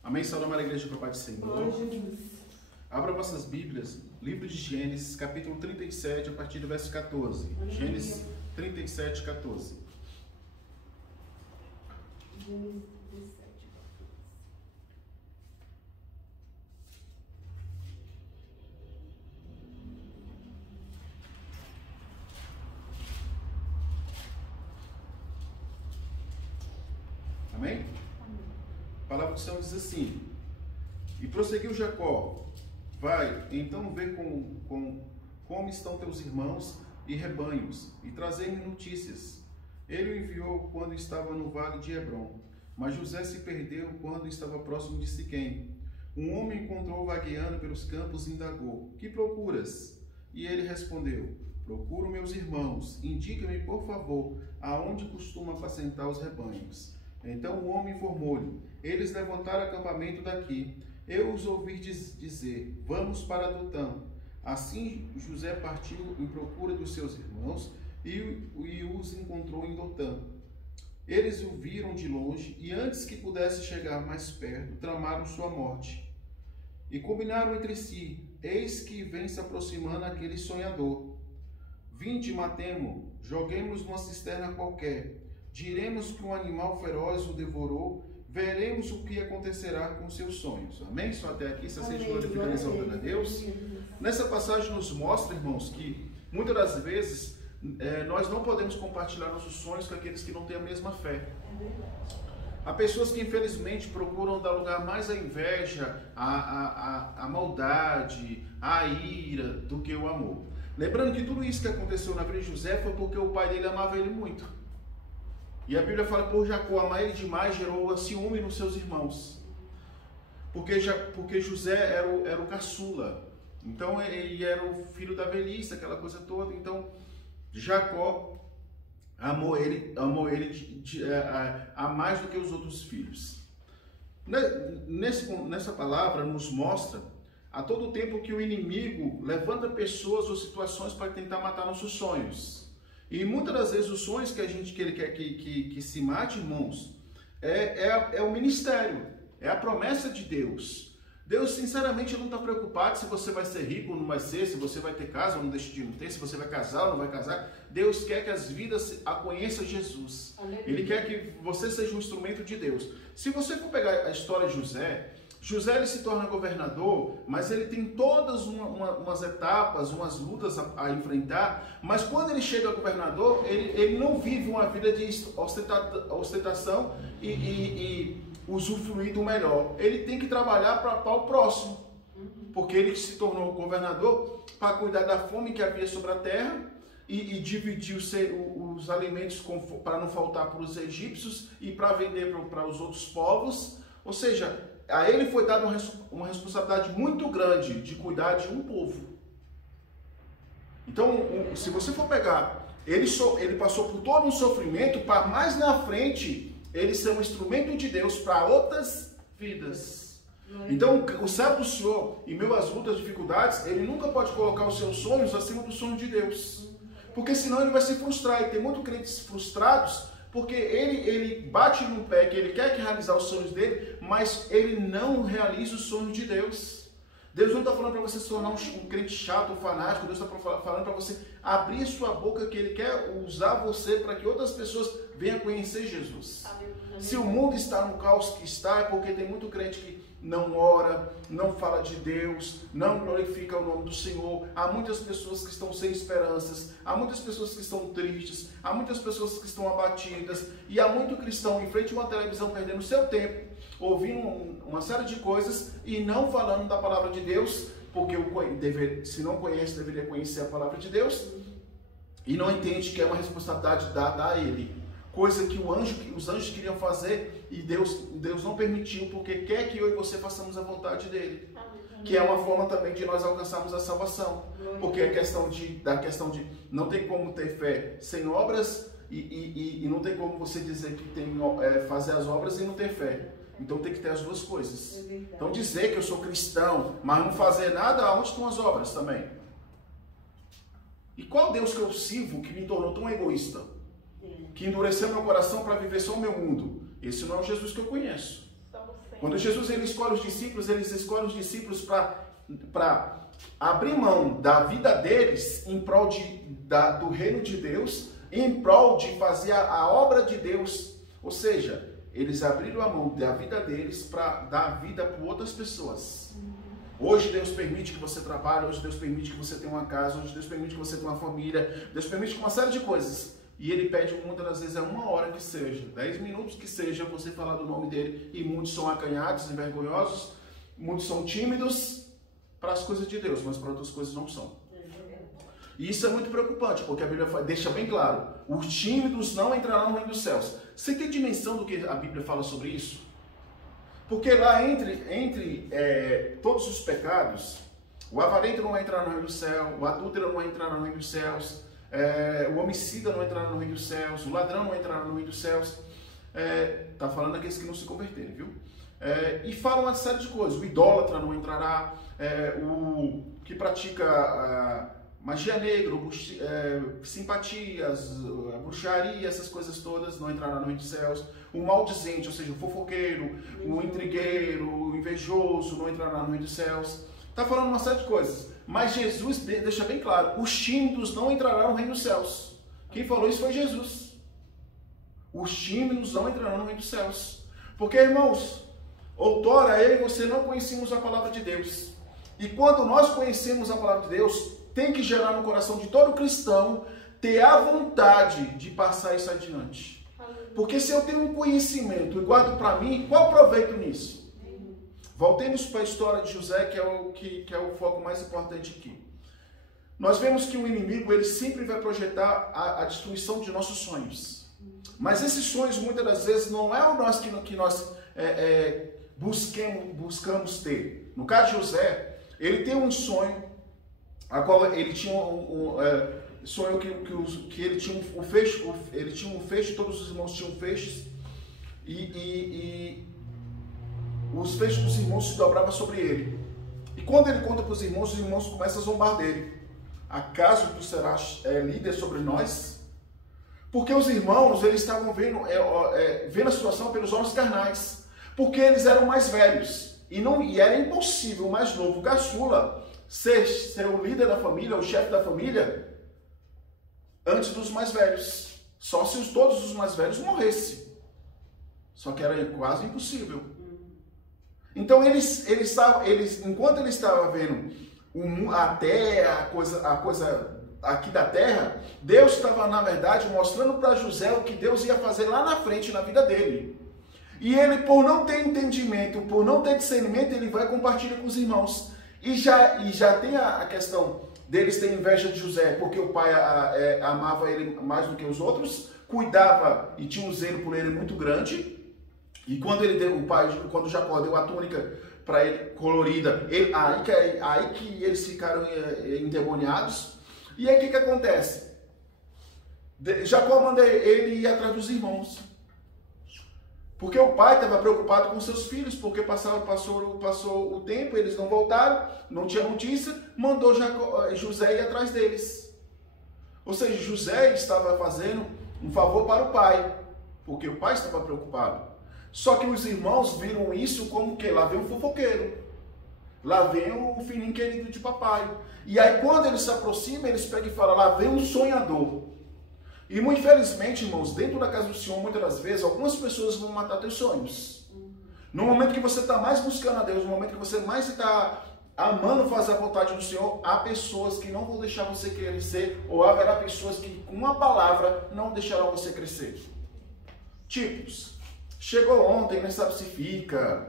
Amém. Salve a igreja para o Pai do Senhor. Abra vossas Bíblias, livro de Gênesis, capítulo 37, a partir do verso 14. Gênesis 37, 14. Amém? A palavra do Senhor diz assim: e prosseguiu Jacó: vai, então vê como estão teus irmãos e rebanhos, e trazei-me notícias. Ele o enviou quando estava no vale de Hebrom, mas José se perdeu quando estava próximo de Siquém. Um homem encontrou vagueando pelos campos e indagou: que procuras? E ele respondeu: procuro meus irmãos, indica-me por favor aonde costuma apacentar os rebanhos. Então o homem informou-lhe: eles levantaram acampamento daqui. Eu os ouvi dizer: vamos para Dotã. Assim José partiu em procura dos seus irmãos e os encontrou em Dotã. Eles o viram de longe e, antes que pudesse chegar mais perto, tramaram sua morte. E combinaram entre si: eis que vem se aproximando aquele sonhador. Vinde, matemo, joguemos numa cisterna qualquer. Diremos que um animal feroz o devorou, veremos o que acontecerá com seus sonhos. Amém? Só até aqui, se vocês glorificando e exaltando a Deus. Nessa passagem nos mostra, irmãos, que muitas das vezes nós não podemos compartilhar nossos sonhos com aqueles que não têm a mesma fé. Há pessoas que infelizmente procuram dar lugar mais à inveja, à maldade, à ira, do que o amor. Lembrando que tudo isso que aconteceu na vida de José foi porque o pai dele amava ele muito. E a Bíblia fala: por Jacó amar ele demais, gerou ciúme nos seus irmãos. Porque José era o caçula. Então ele era o filho da velhice, aquela coisa toda. Então Jacó amou ele a mais do que os outros filhos. Nessa palavra nos mostra a todo tempo que o inimigo levanta pessoas ou situações para tentar matar nossos sonhos. E muitas das vezes os sonhos que ele quer que se mate, irmãos, é o ministério, é a promessa de Deus. Deus, sinceramente, não está preocupado se você vai ser rico ou não vai ser, se você vai ter casa ou não deixa de não ter, se você vai casar ou não vai casar. Deus quer que as vidas conheçam Jesus. Ele quer que você seja um instrumento de Deus. Se você for pegar a história de José ele se torna governador, mas ele tem todas umas etapas, umas lutas a enfrentar. Mas quando ele chega a governador, ele não vive uma vida de ostentação e usufruir do melhor. Ele tem que trabalhar para o próximo, porque ele se tornou governador para cuidar da fome que havia sobre a terra e dividir os alimentos para não faltar para os egípcios e para vender para os outros povos. Ou seja, a ele foi dada uma responsabilidade muito grande de cuidar de um povo. Então, se você for pegar ele passou por todo um sofrimento para mais na frente ele ser um instrumento de Deus para outras vidas. Então, o servo do Senhor, em meio às lutas, dificuldades, ele nunca pode colocar os seus sonhos acima dos sonhos de Deus. Porque senão ele vai se frustrar. E tem muitos crentes frustrados porque ele bate no pé que ele quer realizar os sonhos dele, mas ele não realiza os sonhos de Deus. Deus não está falando para você se tornar um crente chato, um fanático. Deus está falando para você abrir sua boca, que Ele quer usar você para que outras pessoas venham conhecer Jesus. Se o mundo está no caos que está, é porque tem muito crente que não ora, não fala de Deus, não glorifica o nome do Senhor. Há muitas pessoas que estão sem esperanças, há muitas pessoas que estão tristes, há muitas pessoas que estão abatidas, e há muito cristão em frente a uma televisão perdendo seu tempo, ouvindo uma série de coisas e não falando da palavra de Deus, porque se não conhece, deveria conhecer a palavra de Deus, e não entende que é uma responsabilidade dada a ele. Coisa que os anjos queriam fazer e Deus não permitiu, porque quer que eu e você façamos a vontade dele. Que é uma forma também de nós alcançarmos a salvação. Porque a questão de não tem como ter fé sem obras e não tem como você dizer que tem fazer as obras e não ter fé. Então tem que ter as duas coisas. Então dizer que eu sou cristão, mas não fazer nada, onde estão as obras também? E qual Deus que eu sirvo que me tornou tão egoísta? Que endureceu meu coração para viver só o meu mundo? Esse não é o Jesus que eu conheço. Quando Jesus ele escolhe os discípulos para abrir mão da vida deles em prol do reino de Deus, em prol de fazer a obra de Deus. Ou seja, eles abriram a mão da vida deles para dar vida para outras pessoas. Hoje Deus permite que você trabalhe, hoje Deus permite que você tenha uma casa, hoje Deus permite que você tenha uma família, Deus permite uma série de coisas. E Ele pede muitas das vezes 1 hora que seja, 10 minutos que seja, você falar do nome dEle. E muitos são acanhados e vergonhosos, muitos são tímidos para as coisas de Deus, mas para outras coisas não são. E isso é muito preocupante, porque a Bíblia deixa bem claro, os tímidos não entrarão no reino dos céus. Você tem dimensão do que a Bíblia fala sobre isso? Porque lá entre todos os pecados, o avarento não vai entrar no reino do céu, o adúltero não vai entrar no reino dos céus, o homicida não entrará no reino dos céus, o ladrão não entrará no reino dos céus. Está falando daqueles que não se converterem, viu? E fala uma série de coisas. O idólatra não entrará, o que pratica magia negra, simpatias, a bruxaria, essas coisas todas não entrará no reino dos céus. O maldizente, ou seja, o fofoqueiro, o intrigueiro, o invejoso não entrará no reino dos céus. Está falando uma série de coisas. Mas Jesus deixa bem claro, os tímidos não entrarão no reino dos céus. Quem falou isso foi Jesus. Os tímidos não entrarão no reino dos céus. Porque, irmãos, outrora eu e você não conhecíamos a palavra de Deus. E quando nós conhecemos a palavra de Deus, tem que gerar no coração de todo cristão ter a vontade de passar isso adiante. Porque se eu tenho um conhecimento e guardo para mim, qual proveito nisso? Voltemos para a história de José, que é o foco mais importante aqui. Nós vemos que o inimigo ele sempre vai projetar a destruição de nossos sonhos. Mas esses sonhos, muitas das vezes, não é o nosso que nós buscamos ter. No caso de José, ele tem um sonho, a qual ele tinha sonho que ele tinha um fecho, ele tinha um fecho, todos os irmãos tinham feixes, e os feixes dos irmãos se dobravam sobre ele. E quando ele conta para os irmãos começam a zombar dele. Acaso tu serás líder sobre nós? Porque os irmãos, eles estavam vendo a situação pelos olhos carnais. Porque eles eram mais velhos. E era impossível o mais novo, o caçula, ser o líder da família, o chefe da família, antes dos mais velhos. Só se todos os mais velhos morressem. Só que era quase impossível. Então enquanto ele estava vendo a terra, a coisa aqui da terra, Deus estava, na verdade, mostrando para José o que Deus ia fazer lá na frente, na vida dele. E ele, por não ter entendimento, por não ter discernimento, ele vai compartilhar com os irmãos. E já tem a questão deles terem inveja de José, porque o pai amava ele mais do que os outros, cuidava e tinha um zelo por ele muito grande. E quando Jacó deu a túnica para ele colorida, aí que eles ficaram endemoniados. E aí o que acontece? Jacó manda ele ir atrás dos irmãos. Porque o pai estava preocupado com seus filhos, porque passou o tempo, eles não voltaram, não tinha notícia, mandou José ir atrás deles. Ou seja, José estava fazendo um favor para o pai, porque o pai estava preocupado. Só que os irmãos viram isso como que lá vem um fofoqueiro, lá vem o filhinho querido de papai. E aí quando eles se aproximam, eles pegam e falam, lá vem um sonhador. E muito infelizmente, irmãos, dentro da casa do Senhor, muitas das vezes, algumas pessoas vão matar teus sonhos. No momento que você está mais buscando a Deus, no momento que você mais está amando fazer a vontade do Senhor, há pessoas que não vão deixar você crescer, ou haverá pessoas que com uma palavra não deixarão você crescer. Tipos, chegou ontem, nem sabe se fica.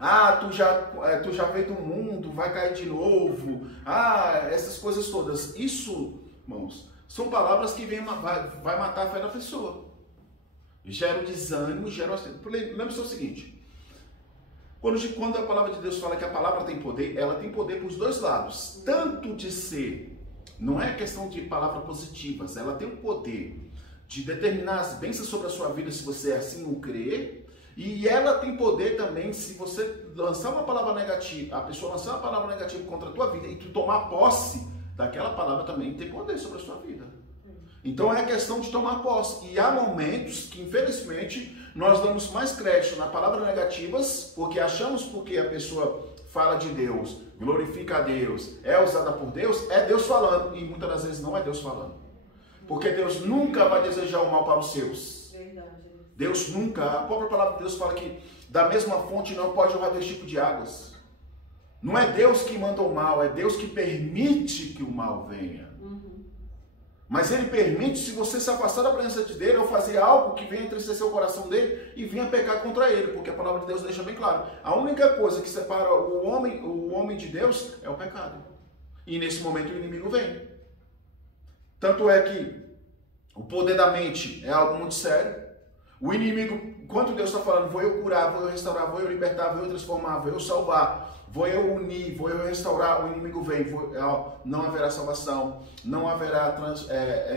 Ah, tu já veio do mundo, vai cair de novo. Ah, essas coisas todas. Isso, irmãos, são palavras que vai matar a fé da pessoa. Gera o desânimo, gera o... Lembre-se o seguinte. Quando a palavra de Deus fala que a palavra tem poder, ela tem poder para os dois lados. Tanto de ser, não é questão de palavras positivas, ela tem o poder de determinar as bênçãos sobre a sua vida, se você assim o crer. E ela tem poder também, se você lançar uma palavra negativa, a pessoa lançar uma palavra negativa contra a tua vida e tu tomar posse daquela palavra, também tem poder sobre a sua vida. Então é questão de tomar posse. E há momentos que, infelizmente, nós damos mais crédito na palavra negativas, porque achamos porque a pessoa fala de Deus, glorifica a Deus, é usada por Deus, é Deus falando. E muitas das vezes não é Deus falando. Porque Deus nunca vai desejar o mal para os seus. Deus nunca, a própria palavra de Deus fala que da mesma fonte não pode jorrar dois tipos de águas. Não é Deus que manda o mal, é Deus que permite que o mal venha. Mas Ele permite, se você se afastar da presença de Deus, ou fazer algo que venha entristecer o coração dele e venha pecar contra ele, porque a palavra de Deus deixa bem claro. A única coisa que separa o homem de Deus é o pecado. E nesse momento o inimigo vem. Tanto é que o poder da mente é algo muito sério. O inimigo, enquanto Deus está falando, vou eu curar, vou eu restaurar, vou eu libertar, vou eu transformar, vou eu salvar, vou eu unir, vou eu restaurar, o inimigo vem, não haverá salvação, não haverá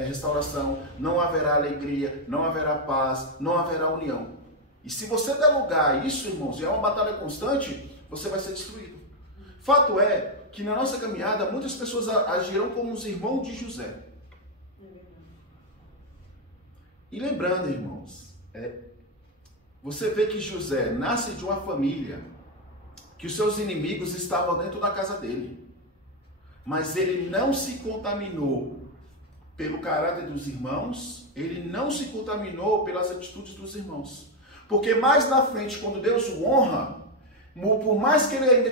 restauração, não haverá alegria, não haverá paz, não haverá união. E se você der lugar a isso, irmãos, e é uma batalha constante, você vai ser destruído. Fato é que na nossa caminhada, muitas pessoas agirão como os irmãos de José. E lembrando, irmãos, você vê que José nasce de uma família que os seus inimigos estavam dentro da casa dele. Mas ele não se contaminou pelo caráter dos irmãos, ele não se contaminou pelas atitudes dos irmãos. Porque mais na frente, quando Deus o honra, por mais que ele ainda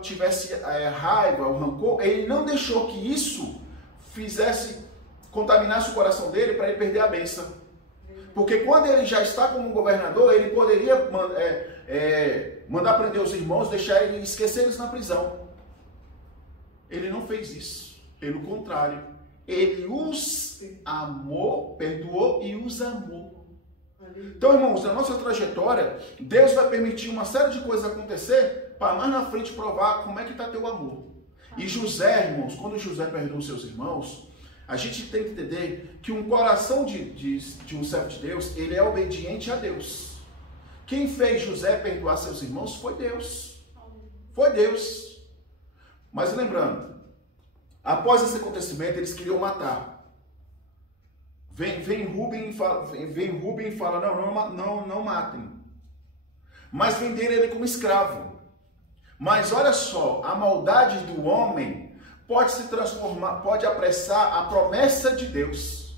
tivesse raiva ou rancor, ele não deixou que isso contaminasse o coração dele para ele perder a bênção. Porque quando ele já está como governador, ele poderia mandar prender os irmãos, deixar eles, esquecer eles na prisão. Ele não fez isso. Pelo contrário, ele os amou, perdoou e os amou. Então, irmãos, na nossa trajetória, Deus vai permitir uma série de coisas acontecer para mais na frente provar como é que está teu amor. E José, irmãos, quando José perdoou os seus irmãos, a gente tem que entender que um coração de um servo de Deus, ele é obediente a Deus. Quem fez José perdoar seus irmãos foi Deus. Foi Deus. Mas lembrando, após esse acontecimento, eles queriam matar. Vem Rubem e fala, não matem. Mas venderam ele como escravo. Mas olha só, a maldade do homem pode se transformar, pode apressar a promessa de Deus.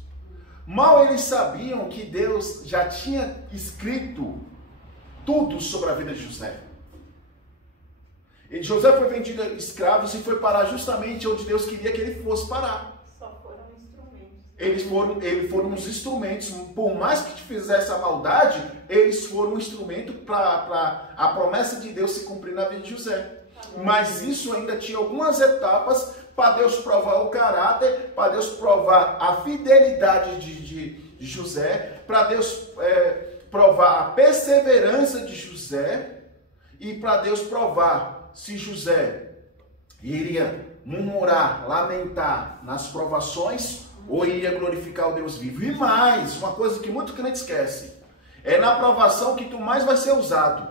Mal eles sabiam que Deus já tinha escrito tudo sobre a vida de José. E José foi vendido a escravos e foi parar justamente onde Deus queria que ele fosse parar. Só foram instrumentos. Eles foram os instrumentos, por mais que fizesse a maldade, eles foram um instrumento para a promessa de Deus se cumprir na vida de José. Mas isso ainda tinha algumas etapas para Deus provar o caráter, para Deus provar a fidelidade de José, para Deus provar a perseverança de José e para Deus provar se José iria murmurar, lamentar nas provações ou iria glorificar o Deus vivo. E mais, uma coisa que muito crente esquece, é na provação que tu mais vai ser usado.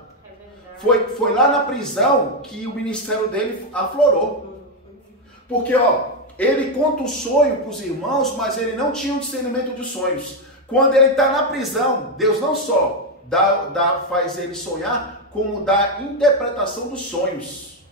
Foi lá na prisão que o ministério dele aflorou. Porque, ele conta o sonho para os irmãos, mas ele não tinha um discernimento de sonhos. Quando ele está na prisão, Deus não só faz ele sonhar, como dá interpretação dos sonhos.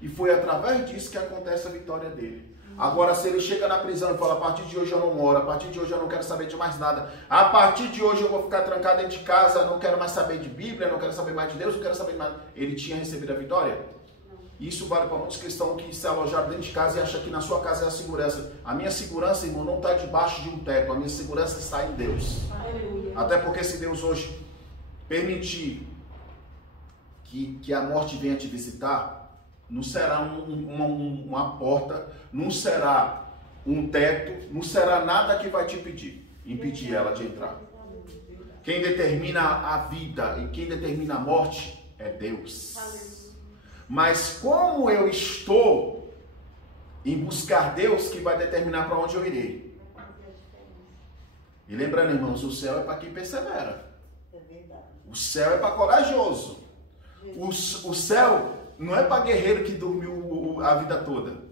E foi através disso que acontece a vitória dele. Agora, se ele chega na prisão e fala, a partir de hoje eu não oro, a partir de hoje eu não quero saber de mais nada, a partir de hoje eu vou ficar trancado dentro de casa, não quero mais saber de Bíblia, não quero saber mais de Deus, não quero saber mais. Ele tinha recebido a vitória? Isso vale para muitos cristãos que se alojaram dentro de casa e acham que na sua casa é a segurança. A minha segurança, irmão, não está debaixo de um teto, a minha segurança está em Deus. Aleluia. Até porque se Deus hoje permitir que a morte venha te visitar, não será uma porta, não será um teto, não será nada que vai te impedir ela de entrar. Quem determina a vida e quem determina a morte é Deus. Mas como eu estou em buscar Deus, que vai determinar para onde eu irei. E lembrando, irmãos, o céu é para quem persevera. O céu é para corajoso. O céu não é para guerreiro que dormiu a vida toda.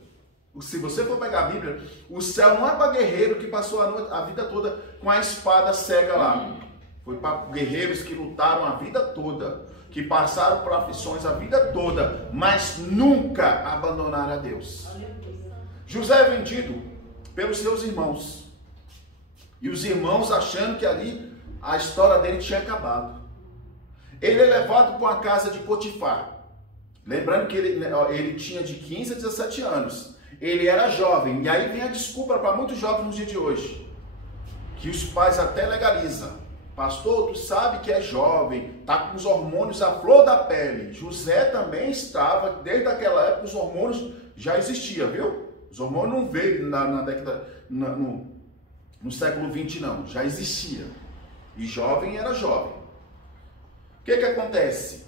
Se você for pegar a Bíblia, o céu não é para guerreiro que passou a vida toda com a espada cega lá. Foi para guerreiros que lutaram a vida toda, que passaram por aflições a vida toda, mas nunca abandonaram a Deus. José é vendido pelos seus irmãos. E os irmãos achando que ali a história dele tinha acabado. Ele é levado para a casa de Potifar. Lembrando que ele tinha de 15 a 17 anos. Ele era jovem. E aí vem a desculpa para muitos jovens no dia de hoje. Que os pais até legalizam. Pastor, tu sabe que é jovem, está com os hormônios à flor da pele. José também estava, desde aquela época os hormônios já existiam, viu? Os hormônios não veio na década, no século 20 não, já existia. E jovem era jovem. O que acontece?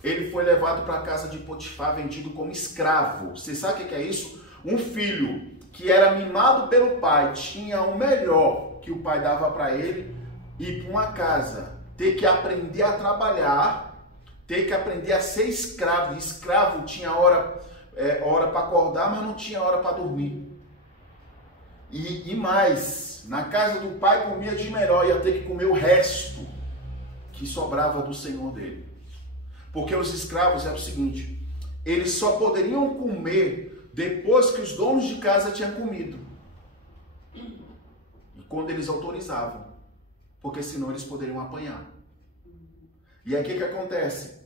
Ele foi levado para a casa de Potifar, vendido como escravo. Você sabe o que é isso? Um filho que era mimado pelo pai, tinha o melhor que o pai dava para ele, ir para uma casa, ter que aprender a trabalhar, ter que aprender a ser escravo. E escravo tinha hora para acordar, mas não tinha hora para dormir. E mais, na casa do pai comia de melhor, ia ter que comer o resto que sobrava do senhor dele. Porque os escravos era o seguinte, eles só poderiam comer depois que os donos de casa tinham comido. E quando eles autorizavam. Porque senão eles poderiam apanhar. E aí o que acontece?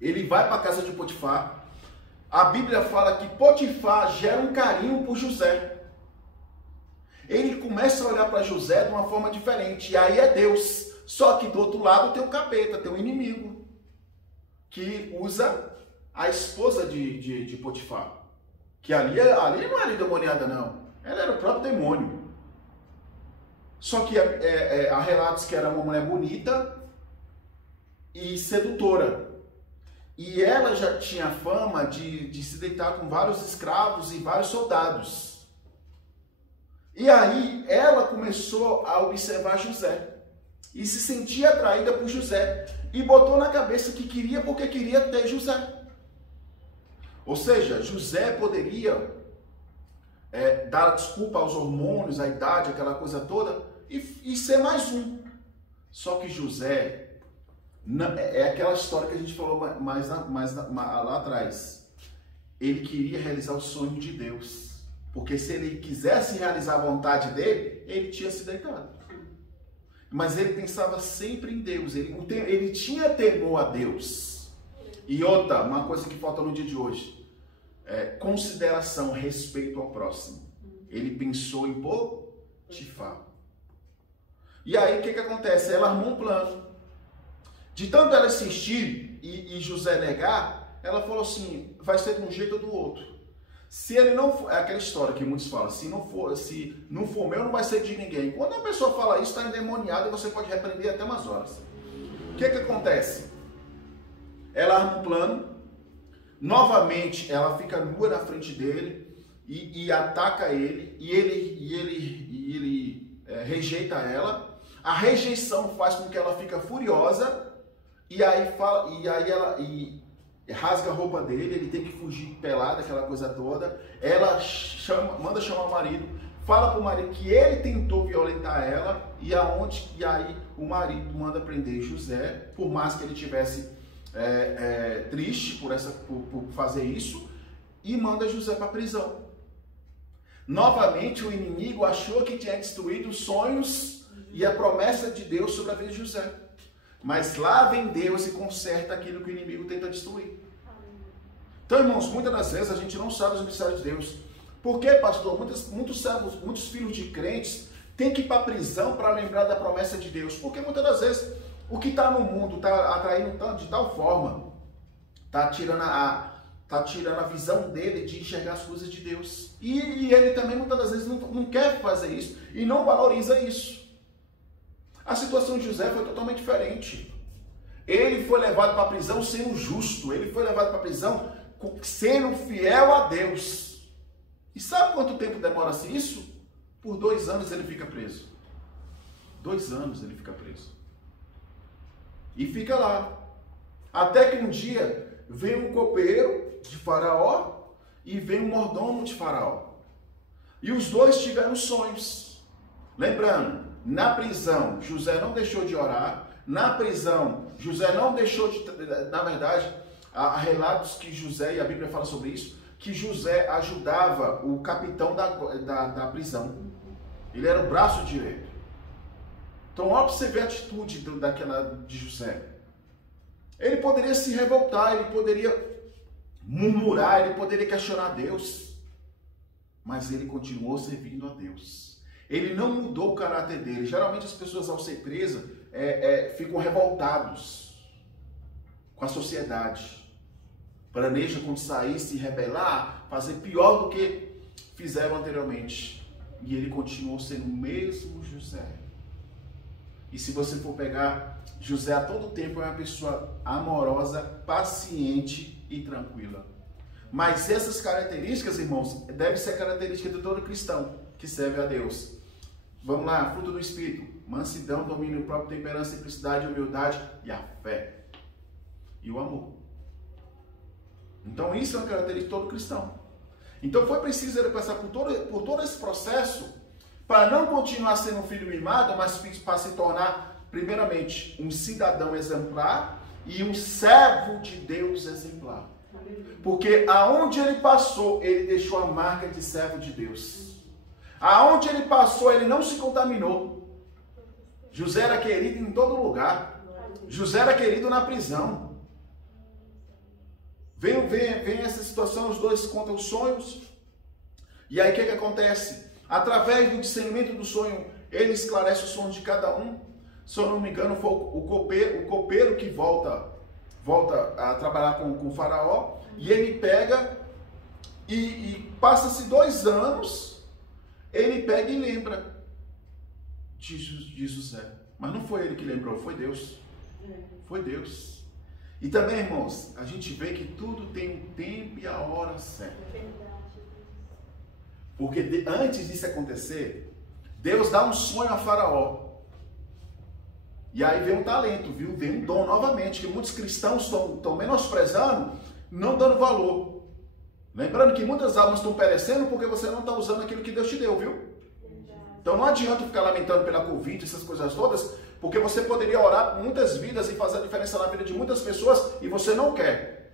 Ele vai para a casa de Potifar. A Bíblia fala que Potifar gera um carinho por José. Ele começa a olhar para José de uma forma diferente. E aí é Deus. Só que do outro lado tem um capeta, tem um inimigo. Que usa a esposa de Potifar. Que ali não era endemoniada não. Ela era o próprio demônio. Só que há relatos que era uma mulher bonita e sedutora. E ela já tinha fama de se deitar com vários escravos e vários soldados. E aí ela começou a observar José. E se sentia atraída por José. E botou na cabeça que queria porque queria ter José. Ou seja, José poderia dar desculpa aos hormônios, à idade, aquela coisa toda, e ser mais um. Só que José, é aquela história que a gente falou mais lá atrás. Ele queria realizar o sonho de Deus. Porque se ele quisesse realizar a vontade dele, ele tinha se deitado. Mas ele pensava sempre em Deus. Ele tinha temor a Deus. E outra, uma coisa que falta no dia de hoje. Consideração, respeito ao próximo. Ele pensou em Potifar. E aí o que acontece? Ela armou um plano. De tanto ela insistir e José negar, ela falou assim, vai ser de um jeito ou do outro. Se ele não for, é aquela história que muitos falam, se não for meu, não vai ser de ninguém. Quando a pessoa fala isso, está endemoniada, você pode repreender até umas horas. O que acontece? Ela arma um plano, novamente ela fica nua na frente dele, e ataca ele, e ele rejeita ela. A rejeição faz com que ela fique furiosa, e aí ela rasga a roupa dele, ele tem que fugir pelado, aquela coisa toda. Ela manda chamar o marido, fala para o marido que ele tentou violentar ela, e aí o marido manda prender José, por mais que ele tivesse triste por fazer isso, e manda José para a prisão. Novamente o inimigo achou que tinha destruído os sonhos e a promessa de Deus sobre a vida de José. Mas lá vem Deus e conserta aquilo que o inimigo tenta destruir. Então, irmãos, muitas das vezes a gente não sabe os mistérios de Deus. Por quê, pastor? Muitos filhos de crentes têm que ir para a prisão para lembrar da promessa de Deus. Porque muitas das vezes o que está no mundo está atraindo de tal forma, está tirando a visão dele de enxergar as coisas de Deus. E ele também muitas das vezes não quer fazer isso e não valoriza isso. A situação de José foi totalmente diferente. Ele foi levado para a prisão sendo justo. Ele foi levado para a prisão sendo fiel a Deus. E sabe quanto tempo demora-se isso? Por 2 anos ele fica preso. 2 anos ele fica preso. E fica lá. Até que um dia vem um copeiro de Faraó e vem um mordomo de Faraó. E os dois tiveram sonhos. Lembrando, na prisão, José não deixou de orar. Na prisão, José não deixou de... Na verdade, há relatos que José, e a Bíblia fala sobre isso, que José ajudava o capitão da prisão. Ele era o braço direito. Então, olha para você ver a atitude de José. Ele poderia se revoltar, ele poderia murmurar, ele poderia questionar Deus. Mas ele continuou servindo a Deus. Ele não mudou o caráter dele. Geralmente as pessoas, ao ser presas, ficam revoltados com a sociedade. Planejam, quando sair, se rebelar, fazer pior do que fizeram anteriormente. E ele continuou sendo o mesmo José. E se você for pegar, José a todo tempo é uma pessoa amorosa, paciente e tranquila. Mas essas características, irmãos, devem ser características de todo cristão que serve a Deus. Vamos lá, fruto do Espírito: mansidão, domínio próprio, temperança, simplicidade, humildade e a fé. E o amor. Então isso é uma característica de todo cristão. Então foi preciso ele passar por todo esse processo para não continuar sendo um filho mimado, mas para se tornar, primeiramente, um cidadão exemplar e um servo de Deus exemplar. Porque aonde ele passou, ele deixou a marca de servo de Deus. Aonde ele passou, ele não se contaminou. José era querido em todo lugar. José era querido na prisão. Vem essa situação, os dois contam os sonhos. E aí o que acontece? Através do discernimento do sonho, ele esclarece o sonho de cada um. Se eu não me engano, foi o copeiro que volta a trabalhar com o Faraó. E ele pega e passa-se 2 anos, ele pega e lembra de José. Mas não foi ele que lembrou, foi Deus. Foi Deus. E também, irmãos, a gente vê que tudo tem um tempo e a hora certa. Porque antes disso acontecer, Deus dá um sonho a Faraó. E aí vem um talento, viu? Vem um dom novamente, que muitos cristãos estão menosprezando, não dando valor. Lembrando que muitas almas estão perecendo porque você não está usando aquilo que Deus te deu, viu? Então não adianta ficar lamentando pela Covid, essas coisas todas, porque você poderia orar por muitas vidas e fazer a diferença na vida de muitas pessoas e você não quer.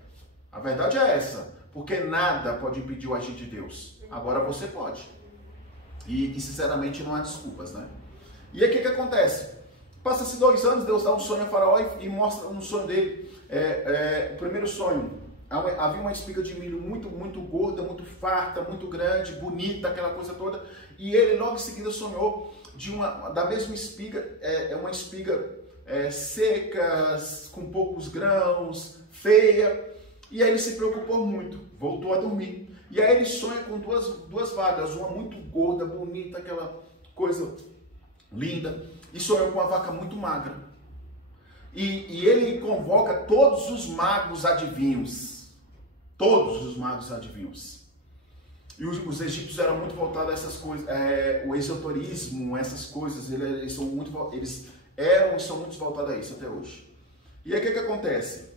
A verdade é essa, porque nada pode impedir o agir de Deus. Agora você pode. E sinceramente não há desculpas, né? E aí o que acontece? Passa-se 2 anos, Deus dá um sonho a Faraó e mostra um sonho dele. O primeiro sonho, havia uma espiga de milho muito, muito gorda, muito farta, muito grande, bonita, aquela coisa toda. E ele logo em seguida sonhou da mesma espiga, uma espiga seca, com poucos grãos, feia. E aí ele se preocupou muito, voltou a dormir. E aí ele sonha com duas vagas, uma muito gorda, bonita, aquela coisa linda. E sonhou com uma vaca muito magra. E ele convoca todos os magos adivinhos. Todos os magos adivinhos. E os egípcios eram muito voltados a essas coisas, o esoterismo, essas coisas, eles eram e são muito voltados a isso até hoje. E aí o que acontece?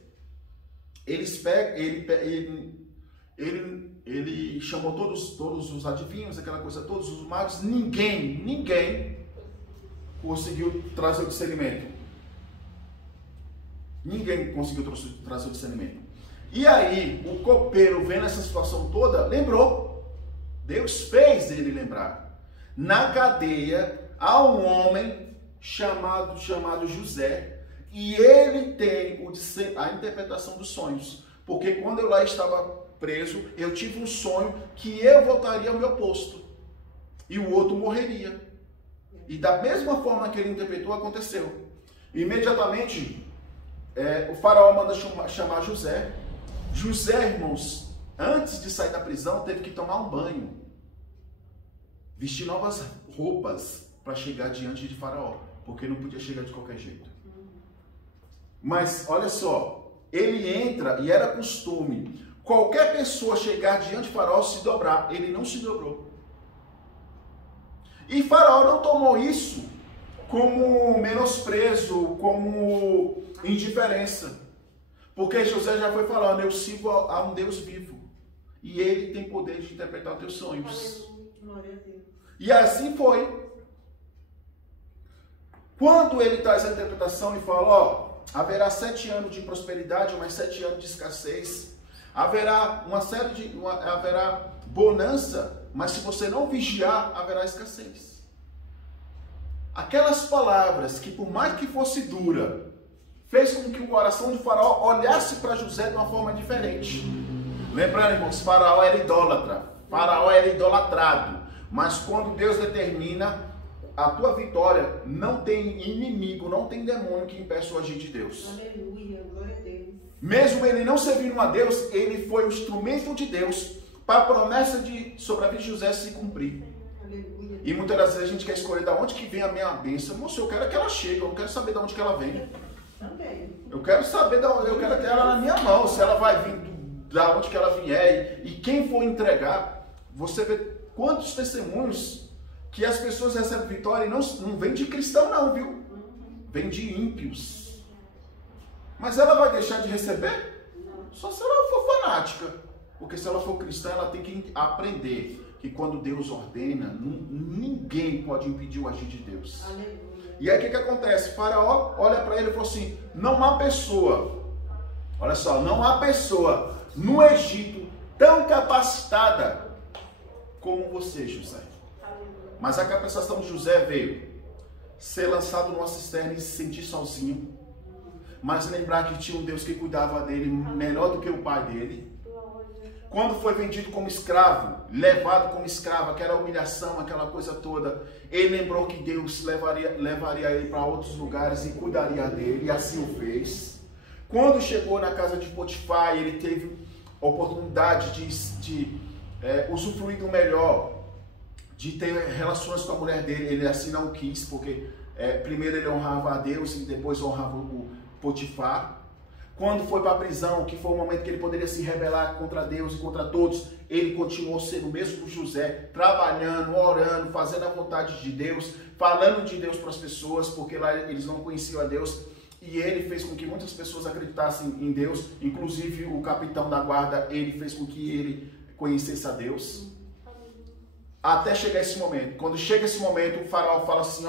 Ele chamou todos os adivinhos, aquela coisa, todos os magos, ninguém conseguiu trazer o discernimento. Ninguém conseguiu trazer o discernimento. E aí, o copeiro, vendo essa situação toda, lembrou. Deus fez ele lembrar. Na cadeia, há um homem chamado José, e ele tem a interpretação dos sonhos. Porque quando eu lá estava preso, eu tive um sonho que eu voltaria ao meu posto. E o outro morreria. E da mesma forma que ele interpretou, aconteceu. Imediatamente, o faraó manda chamar José. José, irmãos, antes de sair da prisão, teve que tomar um banho. Vestir novas roupas para chegar diante de faraó. Porque não podia chegar de qualquer jeito. Mas, olha só, ele entra e era costume. Qualquer pessoa chegar diante de faraó se dobrar. Ele não se dobrou. E faraó não tomou isso como menosprezo, como indiferença. Porque José já foi falando, eu sirvo a um Deus vivo. E ele tem poder de interpretar os teus sonhos. Glória a Deus. E assim foi. Quando ele traz a interpretação e fala, haverá 7 anos de prosperidade, mais 7 anos de escassez. Haverá haverá bonança, mas se você não vigiar, haverá escassez. Aquelas palavras que, por mais que fosse dura, fez com que o coração de faraó olhasse para José de uma forma diferente. Lembrando, irmãos, faraó era idólatra. Faraó era idolatrado. Mas quando Deus determina a tua vitória, não tem inimigo, não tem demônio que impeça o agir de Deus. Aleluia, glória a Deus. Mesmo ele não servindo a Deus, ele foi o instrumento de Deus para a promessa sobre a vida de José se cumprir. Aleluia. E muitas das vezes a gente quer escolher de onde que vem a minha bênção. Moço, eu quero que ela chegue, eu não quero saber de onde que ela vem. Também. Eu quero saber, eu quero ter ela na minha mão, se ela vai vir da onde que ela vier e quem for entregar. Você vê quantos testemunhos que as pessoas recebem vitória e não vem de cristão não, viu? Vem de ímpios. Mas ela vai deixar de receber? Só se ela for fanática. Porque se ela for cristã, ela tem que aprender que quando Deus ordena, ninguém pode impedir o agir de Deus. Aleluia. E aí o que acontece? Faraó olha para ele e falou assim, não há pessoa, olha só, não há pessoa no Egito tão capacitada como você, José. Mas a capacitação de José veio ser lançado numa cisterna e se sentir sozinho, mas lembrar que tinha um Deus que cuidava dele melhor do que o pai dele. Quando foi vendido como escravo, levado como escravo, aquela humilhação, aquela coisa toda, ele lembrou que Deus levaria ele para outros lugares e cuidaria dele, e assim o fez. Quando chegou na casa de Potifar, ele teve a oportunidade de usufruir do melhor, de ter relações com a mulher dele. Ele assim não quis, porque primeiro ele honrava a Deus e depois honrava o Potifar. Quando foi para a prisão, que foi o momento que ele poderia se rebelar contra Deus e contra todos, ele continuou sendo o mesmo José, trabalhando, orando, fazendo a vontade de Deus, falando de Deus para as pessoas, porque lá eles não conheciam a Deus. E ele fez com que muitas pessoas acreditassem em Deus, inclusive o capitão da guarda, ele fez com que ele conhecesse a Deus. Até chegar esse momento. Quando chega esse momento, o faraó fala assim,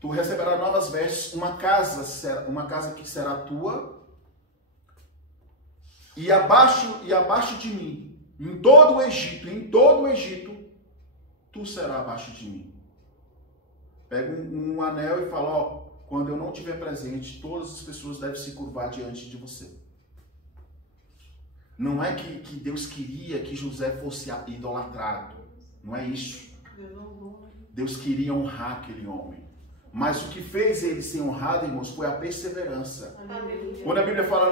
tu receberás novas vestes, uma casa que será tua, e abaixo de mim, em todo o Egito, tu serás abaixo de mim. Pega um anel e fala, quando eu não estiver presente, todas as pessoas devem se curvar diante de você. Não é que Deus queria que José fosse idolatrado. Não é isso. Deus queria honrar aquele homem. Mas o que fez ele ser honrado, irmãos, foi a perseverança. Aleluia. Quando a Bíblia fala,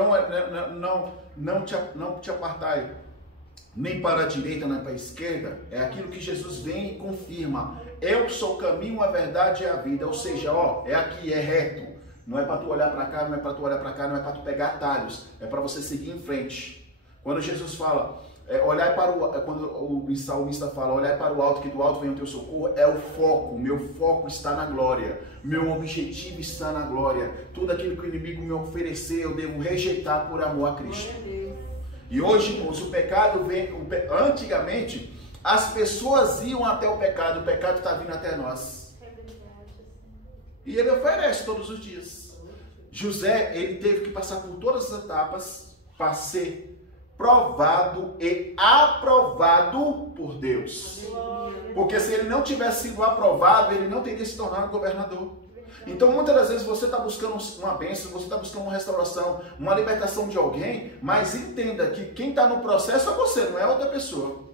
não te apartai nem para a direita, nem para a esquerda, é aquilo que Jesus vem e confirma. Eu sou o caminho, a verdade e a vida. Ou seja, é aqui, é reto. Não é para tu olhar para cá, não é para tu olhar para cá, não é para tu pegar atalhos. É para você seguir em frente. Quando Jesus fala, olhar para quando o salmista fala, olhar para o alto, que do alto vem o teu socorro, é o foco. Meu foco está na glória. Meu objetivo está na glória. Tudo aquilo que o inimigo me oferecer, eu devo rejeitar por amor a Cristo. E hoje, irmãos, o pecado vem... Antigamente, as pessoas iam até o pecado está vindo até nós. E ele oferece todos os dias. José, ele teve que passar por todas as etapas para ser provado e aprovado por Deus. Porque se ele não tivesse sido aprovado, ele não teria se tornado governador. Então, muitas das vezes você está buscando uma bênção, você está buscando uma restauração, uma libertação de alguém, mas entenda que quem está no processo é você, não é outra pessoa.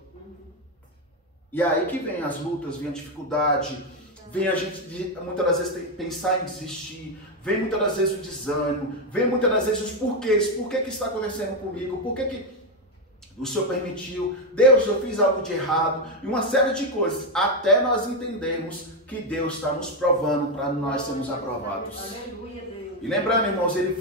E aí que vem as lutas, vem a dificuldade, vem a gente muitas das vezes pensar em desistir, vem muitas das vezes o desânimo, vem muitas das vezes os porquês. Por que está acontecendo comigo? Por que o Senhor permitiu? Deus, eu fiz algo de errado. E uma série de coisas. Até nós entendermos que Deus está nos provando para nós sermos aprovados. Aleluia, Deus. E lembrando, irmãos, ele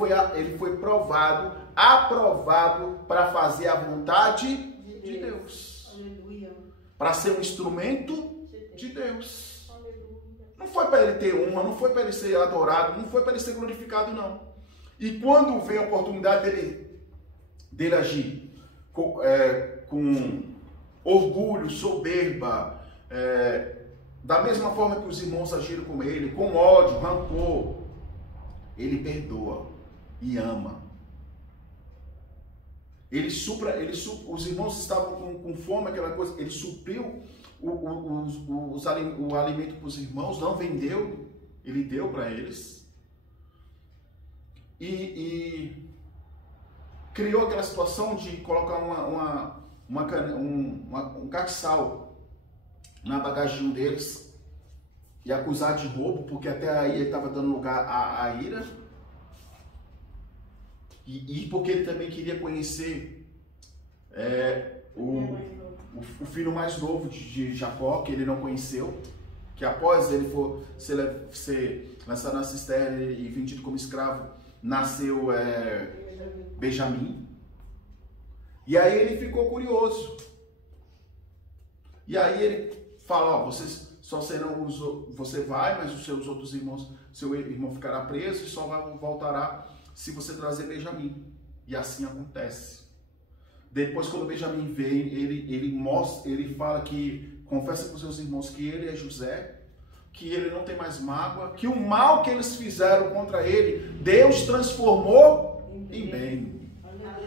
foi provado, aprovado para fazer a vontade de Deus. Aleluia. Para ser um instrumento de Deus. Não foi para ele ter uma, não foi para ele ser adorado, não foi para ele ser glorificado, não. E quando vem a oportunidade dele agir com orgulho, soberba, da mesma forma que os irmãos agiram com ele, com ódio, rancor, ele perdoa e ama. Os irmãos estavam com fome, aquela coisa, ele supriu o alimento para os irmãos, não vendeu, ele deu para eles. E criou aquela situação de colocar um castiçal na bagagem deles e acusar de roubo, porque até aí ele estava dando lugar à ira. E porque ele também queria conhecer o filho mais novo de Jacó, que ele não conheceu, que após ele for ser lançado na cisterna e vendido como escravo, nasceu Benjamim. E aí ele ficou curioso. E aí ele fala, vocês só serão você vai, mas os seus outros irmãos, seu irmão ficará preso e só voltará se você trazer Benjamim. E assim acontece. Depois, quando Benjamim vem, ele fala que confessa para os seus irmãos que ele é José, que ele não tem mais mágoa, que o mal que eles fizeram contra ele, Deus transformou em bem.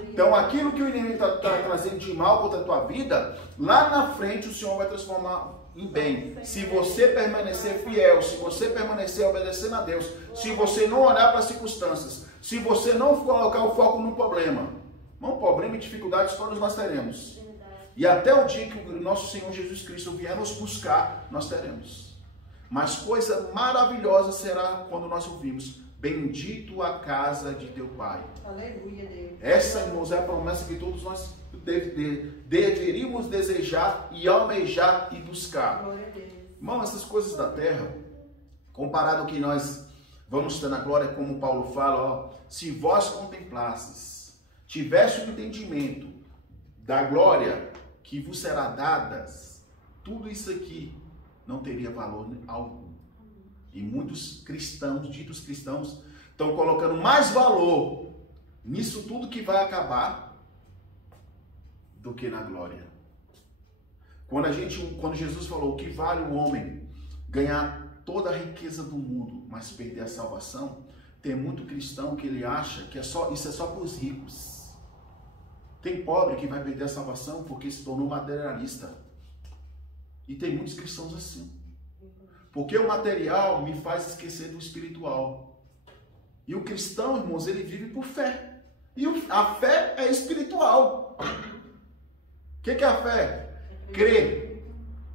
Então, aquilo que o inimigo está trazendo de mal contra a tua vida, lá na frente o Senhor vai transformar em bem. Se você permanecer fiel, se você permanecer obedecendo a Deus, se você não olhar para as circunstâncias, se você não colocar o foco no problema, problema e dificuldades todos nós teremos. E até o dia que o nosso Senhor Jesus Cristo vier nos buscar, nós teremos. Mas coisa maravilhosa será quando nós ouvimos: bendito a casa de teu Pai. Aleluia, Deus. Essa, irmãos, é a promessa que todos nós deveríamos desejar e almejar e buscar. Glória a Deus. Irmão, essas coisas da terra, comparado ao que nós vamos ter na glória, como Paulo fala, se vós contemplasses, tivesse o entendimento da glória que vos será dadas, tudo isso aqui não teria valor algum. E muitos cristãos, ditos cristãos, estão colocando mais valor nisso tudo que vai acabar do que na glória. Quando Jesus falou que vale o homem ganhar toda a riqueza do mundo, mas perder a salvação, tem muito cristão que ele acha que isso é só para os ricos. Tem pobre que vai perder a salvação porque se tornou materialista. E tem muitos cristãos assim. Porque o material me faz esquecer do espiritual. E o cristão, irmãos, ele vive por fé. E a fé é espiritual. O que é a fé? Crer.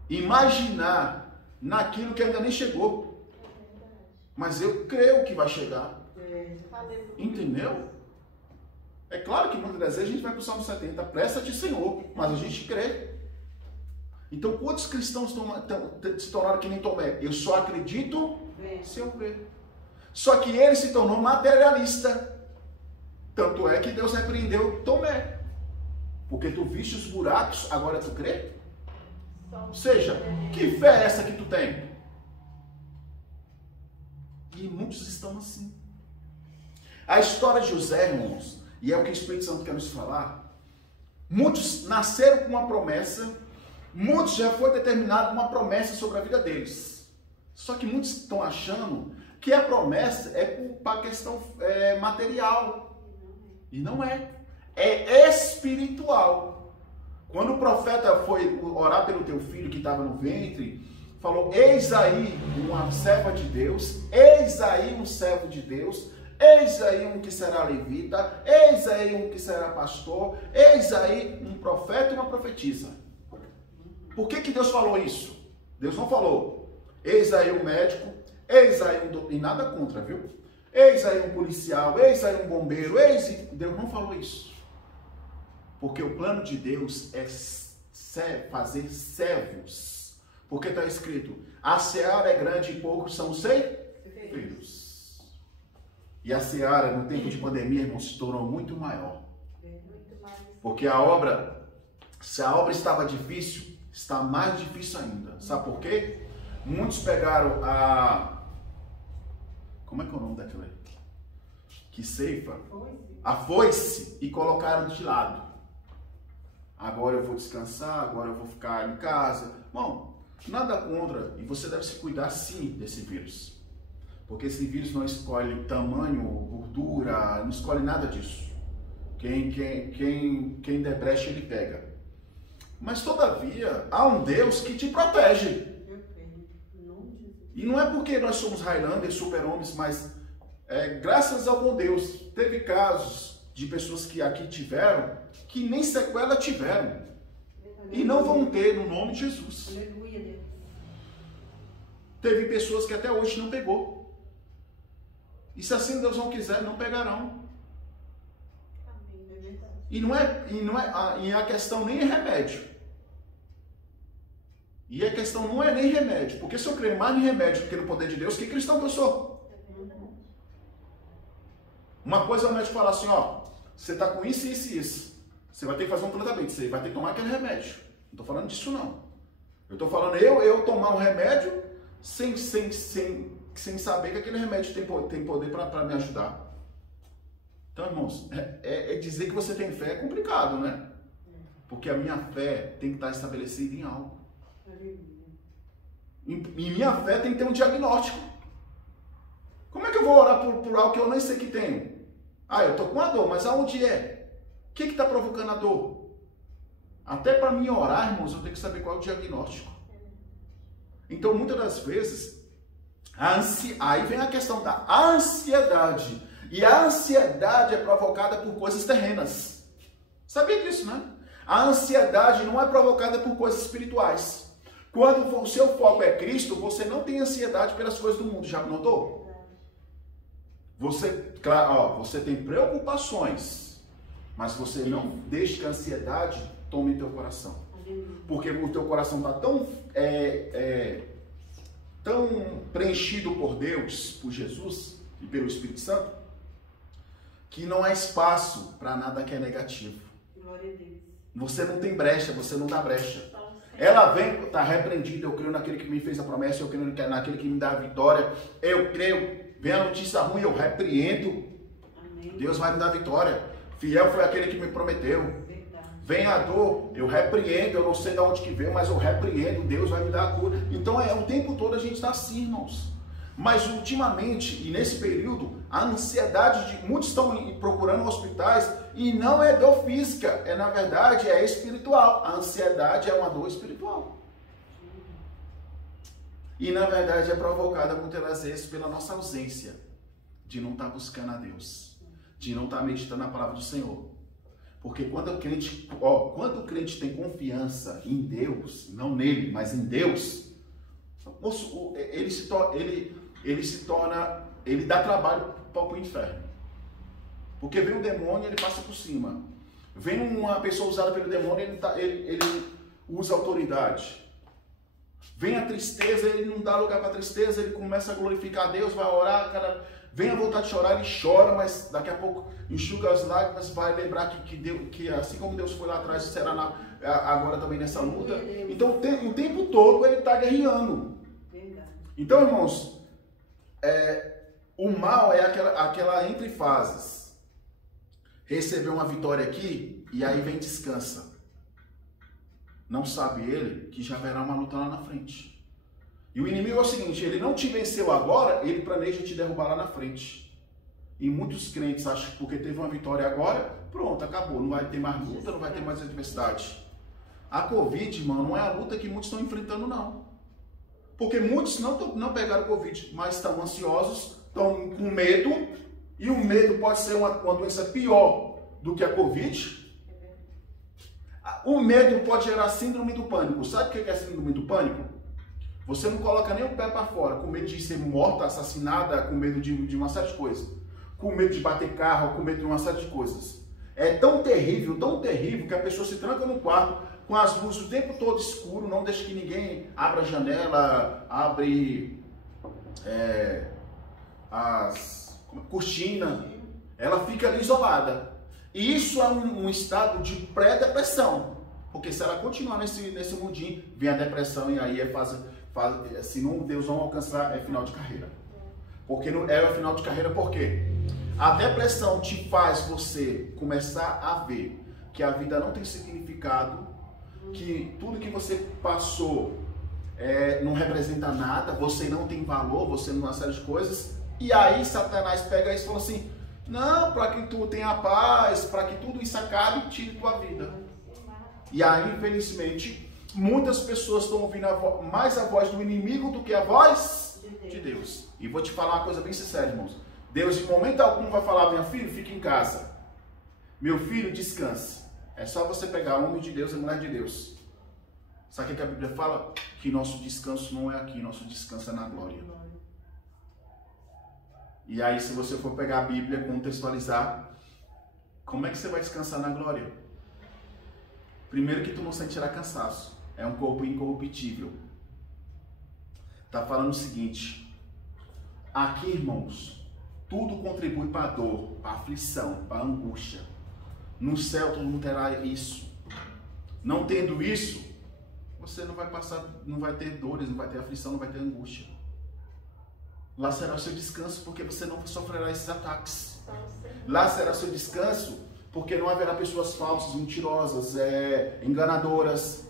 Imaginar naquilo que ainda nem chegou. Mas eu creio que vai chegar. Entendeu? É claro que muitas das vezes a gente vai para o Salmo 70. Presta-te, Senhor. Mas a gente crê. Então, quantos cristãos se tornaram que nem Tomé? Eu só acredito se eu crer. Só que ele se tornou materialista. Tanto é que Deus repreendeu Tomé. Porque tu viste os buracos, agora tu crê? Ou seja, que fé é essa que tu tem? E muitos estão assim. A história de José, irmãos, e é o que o Espírito Santo quer nos falar, muitos nasceram com uma promessa, muitos já foi determinada uma promessa sobre a vida deles. Só que muitos estão achando que a promessa é para a questão material. E não é. É espiritual. Quando o profeta foi orar pelo teu filho que estava no ventre, falou, eis aí uma serva de Deus, eis aí um servo de Deus, eis aí um que será levita, eis aí um que será pastor, eis aí um profeta e uma profetisa. Por que Deus falou isso? Deus não falou, eis aí um médico, eis aí um doutor, e nada contra, viu? Eis aí um policial, eis aí um bombeiro, Deus não falou isso. Porque o plano de Deus é fazer servos. Porque está escrito, a seara é grande e poucos são os ceifeiros. E a seara, no tempo de pandemia, irmão, se tornou muito maior. Porque a obra, se a obra estava difícil, está mais difícil ainda. Sabe por quê? Muitos pegaram como é que é o nome daquilo aí? Que ceifa? A foice e colocaram de lado. Agora eu vou descansar, agora eu vou ficar em casa. Bom, nada contra, e você deve se cuidar sim desse vírus. Porque esse vírus não escolhe tamanho, gordura, não escolhe nada disso. Quem der brecha, ele pega. Mas todavia, há um Deus que te protege. E não é porque nós somos Highlanders, super-homens, mas graças ao bom Deus, teve casos de pessoas que aqui tiveram, que nem sequela tiveram. E não vão ter no nome de Jesus. Teve pessoas que até hoje não pegou. E se assim Deus não quiser, não pegarão. E a questão nem é remédio. E a questão não é nem remédio. Porque se eu creio mais em remédio do que no poder de Deus, que cristão que eu sou? Uma coisa é o médico falar assim, ó, você está com isso, isso e isso. Você vai ter que fazer um tratamento, você vai ter que tomar aquele remédio. Não estou falando disso não. Eu estou falando eu tomar um remédio sem saber que aquele remédio tem poder para me ajudar. Então, irmãos, dizer que você tem fé é complicado, né? Porque a minha fé tem que estar estabelecida em algo. E minha fé tem que ter um diagnóstico. Como é que eu vou orar por algo que eu nem sei que tenho? Eu estou com a dor, mas aonde é? O que está provocando a dor? Até para mim orar, irmãos, eu tenho que saber qual é o diagnóstico. Então, muitas das vezes, aí vem a questão da ansiedade. E a ansiedade é provocada por coisas terrenas. Sabia disso, né? A ansiedade não é provocada por coisas espirituais. Quando o seu foco é Cristo, você não tem ansiedade pelas coisas do mundo. Já notou? Você tem preocupações, mas você não deixa que a ansiedade tome teu coração. Porque o teu coração está tão preenchido por Deus, por Jesus e pelo Espírito Santo, que não há espaço para nada que é negativo. Glória a Deus. Você não tem brecha, você não dá brecha. Ela vem, está repreendida, eu creio naquele que me fez a promessa, eu creio naquele que me dá a vitória, eu creio, vem a notícia ruim, eu repreendo. Amém. Deus vai me dar a vitória. Fiel foi aquele que me prometeu. Verdade. Vem a dor, eu repreendo, eu não sei de onde que veio, mas eu repreendo, Deus vai me dar a cura. Então o tempo todo a gente está assim, irmãos. Mas ultimamente, e nesse período, a ansiedade de muitos estão procurando hospitais e não é dor física, na verdade é espiritual. A ansiedade é uma dor espiritual. E na verdade é provocada muitas das vezes pela nossa ausência de não estar buscando a Deus, de não estar meditando na palavra do Senhor. Porque quando o crente tem confiança em Deus, não nele, mas em Deus, ele dá trabalho para o inferno. Porque vem um demônio, ele passa por cima. Vem uma pessoa usada pelo demônio, ele usa autoridade. Vem a tristeza, ele não dá lugar para a tristeza, ele começa a glorificar a Deus, vai orar, Vem a vontade de chorar, ele chora, mas daqui a pouco enxuga as lágrimas, vai lembrar que assim como Deus foi lá atrás, será agora também nessa luta. Então o tempo todo ele está guerreando. Então, irmãos, o mal é aquela entre fases. Recebeu uma vitória aqui e aí vem descansa. Não sabe ele que já haverá uma luta lá na frente. E o inimigo é o seguinte, ele não te venceu agora, ele planeja te derrubar lá na frente. E muitos crentes acham que porque teve uma vitória agora, pronto, acabou, não vai ter mais luta, não vai ter mais adversidade. A Covid, irmão, não é a luta que muitos estão enfrentando, não. Porque muitos não pegaram Covid, mas estão ansiosos, estão com medo, e o medo pode ser uma doença pior do que a Covid. O medo pode gerar síndrome do pânico. Sabe o que é síndrome do pânico? Você não coloca nem o pé para fora, com medo de ser morta, assassinada, com medo de uma série de coisas. Com medo de bater carro, com medo de uma série de coisas. É tão terrível, que a pessoa se tranca no quarto, com as luzes o tempo todo escuro, não deixa que ninguém abra a janela, abre as cortinas. Ela fica ali isolada. E isso é um estado de pré-depressão. Porque se ela continuar nesse mundinho, vem a depressão e aí se não Deus não alcançar, é final de carreira. Porque é final de carreira por quê? A depressão te faz você começar a ver que a vida não tem significado, que tudo que você passou não representa nada, você não tem valor, você não tem uma série de coisas. E aí Satanás pega isso e fala assim, não, para que tu tenha paz, para que tudo isso acabe, tire tua vida. E aí, infelizmente, muitas pessoas estão ouvindo mais a voz do inimigo do que a voz de Deus. E vou te falar uma coisa bem sincera, irmãos. Deus, em momento algum, vai falar, meu filho, fique em casa. Meu filho, descanse. É só você pegar o homem de Deus e a mulher de Deus. Sabe o que a Bíblia fala? Que nosso descanso não é aqui, nosso descanso é na glória. E aí, se você for pegar a Bíblia, contextualizar, como é que você vai descansar na glória? Primeiro que tu não sentirá cansaço. É um corpo incorruptível. Está falando o seguinte. Aqui, irmãos, tudo contribui para a dor, para a aflição, para a angústia. No céu todo mundo terá isso. Não tendo isso, você não vai passar, não vai ter dores, não vai ter aflição, não vai ter angústia. Lá será o seu descanso, porque você não sofrerá esses ataques. Lá será o seu descanso, porque não haverá pessoas falsas, mentirosas, enganadoras,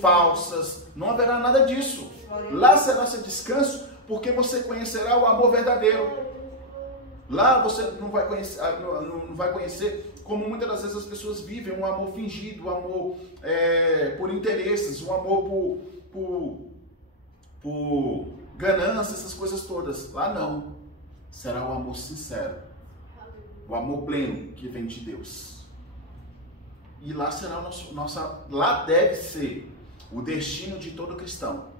falsas. Não haverá nada disso. Lá será seu descanso, porque você conhecerá o amor verdadeiro. Lá você não vai conhecer como muitas das vezes as pessoas vivem, um amor fingido, um amor por interesses, um amor por ganância, essas coisas todas. Lá não. Será o amor sincero. O amor pleno que vem de Deus. E lá será lá deve ser o destino de todo cristão.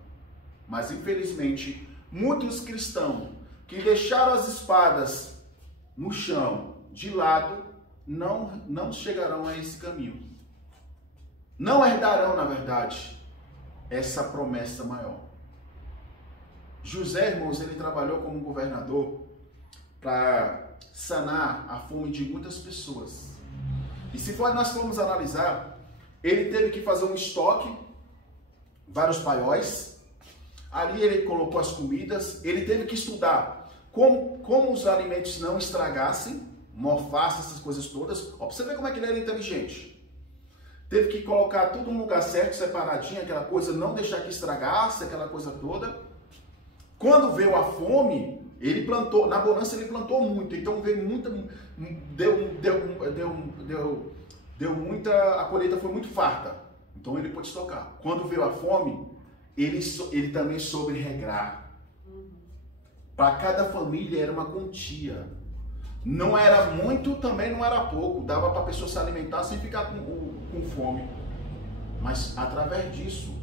Mas infelizmente, muitos cristãos que deixaram as espadas no chão, de lado, não chegarão a esse caminho. Não herdarão, na verdade, essa promessa maior. José, irmãos, ele trabalhou como governador para sanar a fome de muitas pessoas. E se nós formos analisar, ele teve que fazer um estoque, vários paióis, ali ele colocou as comidas, ele teve que estudar como os alimentos não estragassem, morfassem, essas coisas todas. Ó, pra você ver como é que ele era inteligente. Teve que colocar tudo no lugar certo, separadinho, aquela coisa, não deixar que estragasse, aquela coisa toda. Quando veio a fome, ele plantou, na bonança ele plantou muito, então veio muita, deu muita, a colheita foi muito farta, então ele pôde estocar. Quando veio a fome, ele também soube regrar. Para cada família era uma quantia, não era muito, também não era pouco, dava para a pessoa se alimentar sem ficar com fome, mas através disso,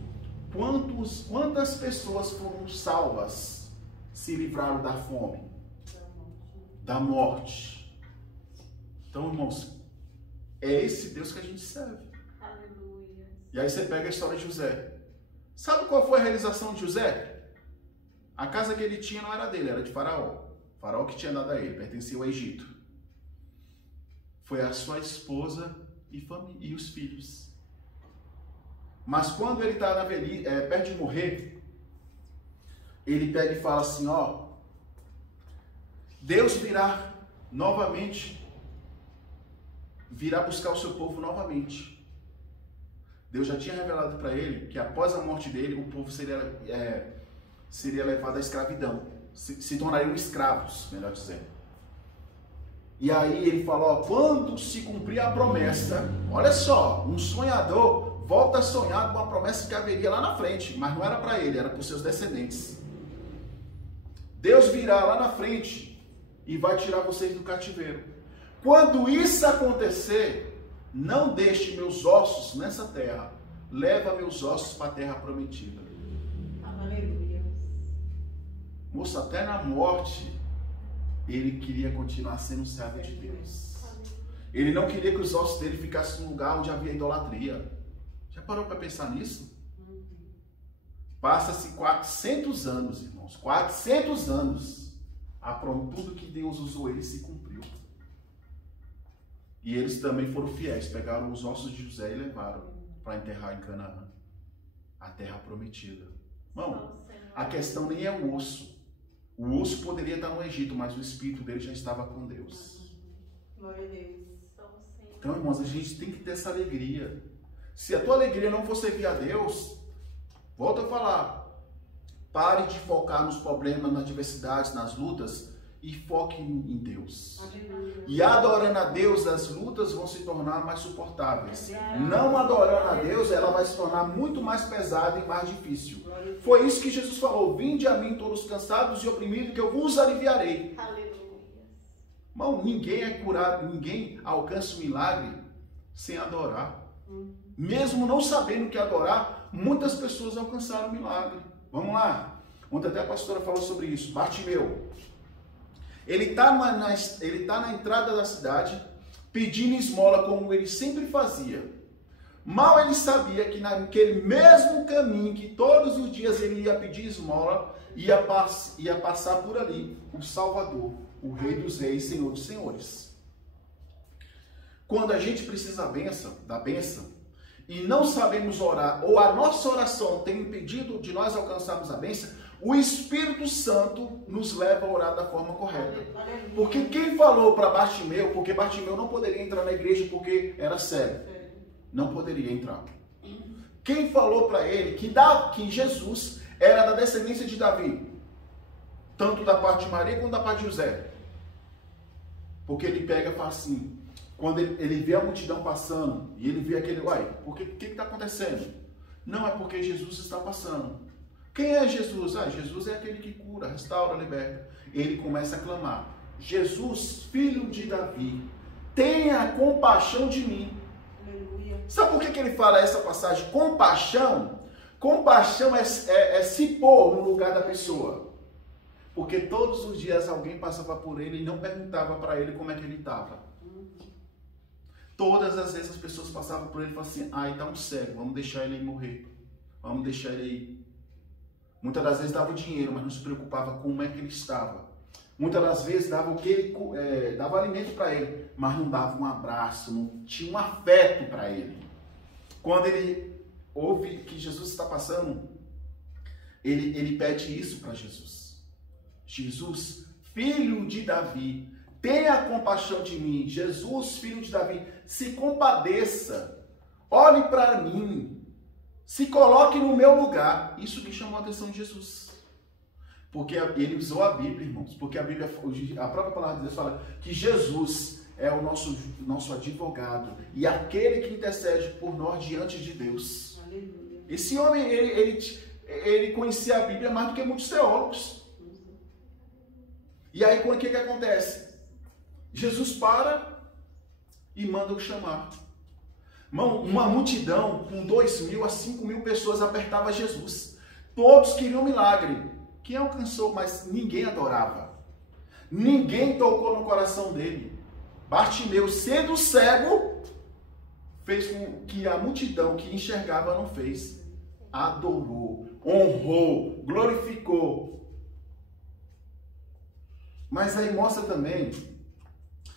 quantas pessoas foram salvas, se livraram da fome, da morte? Então, irmãos, é esse Deus que a gente serve. Aleluia. E aí você pega a história de José. Sabe qual foi a realização de José? A casa que ele tinha não era dele, era de Faraó. faraó que tinha dado a ele, pertencia ao Egito, foi a sua esposa e os filhos. Mas quando ele está perto de morrer, ele pega e fala assim, ó, Deus virá novamente, virá buscar o seu povo novamente. Deus já tinha revelado para ele que após a morte dele, o povo seria levado à escravidão, se tornariam escravos, melhor dizendo. E aí ele fala, ó, quando se cumprir a promessa, olha só, um sonhador volta a sonhar com uma promessa que haveria lá na frente, mas não era para ele, era para os seus descendentes. Deus virá lá na frente e vai tirar vocês do cativeiro. Quando isso acontecer, não deixe meus ossos nessa terra, leva meus ossos para a terra prometida. Aleluia. Moço, até na morte, ele queria continuar sendo servo de Deus. Ele não queria que os ossos dele ficassem num lugar onde havia idolatria. Já parou para pensar nisso? Passa-se 400 anos, irmãos. 400 anos. Tudo que Deus usou ele se cumpriu. E eles também foram fiéis. Pegaram os ossos de José e levaram para enterrar em Canaã, a terra prometida. Irmão, a questão nem é o osso. O osso poderia estar no Egito, mas o espírito dele já estava com Deus. Glória a Deus. Então, irmãos, a gente tem que ter essa alegria. Se a tua alegria não for servir a Deus, volta a falar. Pare de focar nos problemas, nas adversidades, nas lutas e foque em Deus. Aleluia. E adorando a Deus, as lutas vão se tornar mais suportáveis. Não adorando a Deus, ela vai se tornar muito mais pesada e mais difícil. Foi isso que Jesus falou: vinde a mim todos cansados e oprimidos, que eu vos aliviarei. Aleluia. Irmão, ninguém é curado, ninguém alcança o milagre sem adorar. Mesmo não sabendo o que adorar, muitas pessoas alcançaram o milagre. Vamos lá. Ontem até a pastora falou sobre isso. Bartimeu. Ele está na entrada da cidade, pedindo esmola como ele sempre fazia. Mal ele sabia que naquele mesmo caminho que todos os dias ele ia pedir esmola, ia passar por ali o Salvador, o Rei dos Reis, Senhor dos Senhores. Quando a gente precisa da bênção, e não sabemos orar, ou a nossa oração tem impedido de nós alcançarmos a bênção, o Espírito Santo nos leva a orar da forma correta. Porque quem falou para Bartimeu, porque Bartimeu não poderia entrar na igreja porque era cego, não poderia entrar. Quem falou para ele que Jesus era da descendência de Davi, tanto da parte de Maria quanto da parte de José? Porque ele pega e fala assim, quando ele vê a multidão passando, e ele vê aquele, o que está acontecendo? Não é porque Jesus está passando. Quem é Jesus? Jesus é aquele que cura, restaura, liberta. Ele começa a clamar: Jesus, filho de Davi, tenha compaixão de mim. Aleluia. Sabe por que ele fala essa passagem? Compaixão. Compaixão é se pôr no lugar da pessoa. Porque todos os dias alguém passava por ele e não perguntava para ele como é que ele estava. Todas as vezes as pessoas passavam por ele e falavam assim: está um cego, vamos deixar ele aí morrer. Vamos deixar ele aí. Muitas das vezes dava o dinheiro, mas não se preocupava com como é que ele estava. Muitas das vezes dava o que ele dava alimento para ele, mas não dava um abraço, não tinha um afeto para ele. Quando ele ouve que Jesus está passando, ele pede isso para Jesus. Jesus, filho de Davi, tenha compaixão de mim. Jesus, filho de Davi, se compadeça. Olhe para mim. Se coloque no meu lugar. Isso que chamou a atenção de Jesus. Porque ele usou a Bíblia, irmãos. Porque a Bíblia, a própria palavra de Deus fala que Jesus é o nosso advogado e aquele que intercede por nós diante de Deus. Aleluia. Esse homem, ele conhecia a Bíblia mais do que muitos teólogos. E aí, o que acontece? Jesus para e manda o chamar. Uma multidão com 2.000 a 5.000 pessoas apertava Jesus. Todos queriam milagre. Quem alcançou, mas ninguém adorava. Ninguém tocou no coração dele. Bartimeu, sendo cego, fez com que a multidão que enxergava não fez. Adorou, honrou, glorificou. Mas aí mostra também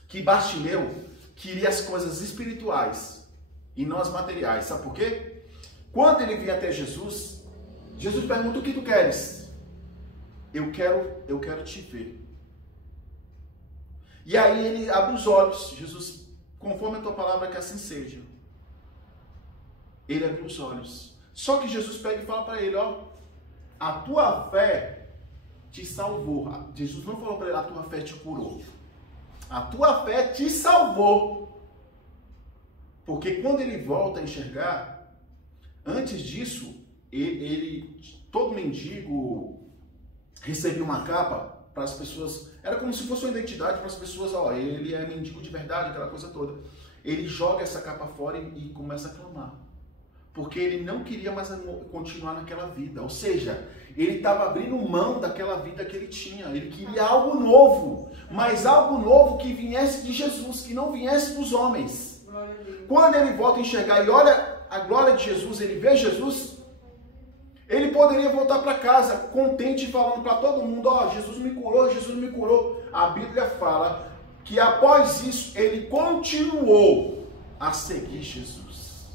que Bartimeu queria as coisas espirituais e não as materiais. Sabe por quê? Quando ele vinha até Jesus, Jesus pergunta: o que tu queres? Eu quero te ver. E aí ele abre os olhos. Jesus, conforme a tua palavra, que assim seja. Ele abriu os olhos. Só que Jesus pega e fala para ele: ó, a tua fé te salvou. Jesus não falou para ele: a tua fé te curou. A tua fé te salvou. Porque quando ele volta a enxergar, antes disso, todo mendigo recebia uma capa para as pessoas. Era como se fosse uma identidade para as pessoas. Ó, ele é mendigo de verdade, aquela coisa toda. Ele joga essa capa fora e começa a clamar. Porque ele não queria mais continuar naquela vida. Ou seja, ele estava abrindo mão daquela vida que ele tinha. Ele queria algo novo. Mas algo novo que viesse de Jesus, que não viesse dos homens. Quando ele volta a enxergar e olha a glória de Jesus, ele vê Jesus, ele poderia voltar para casa contente, falando para todo mundo: ó, Jesus me curou, Jesus me curou. A Bíblia fala que após isso, ele continuou a seguir Jesus.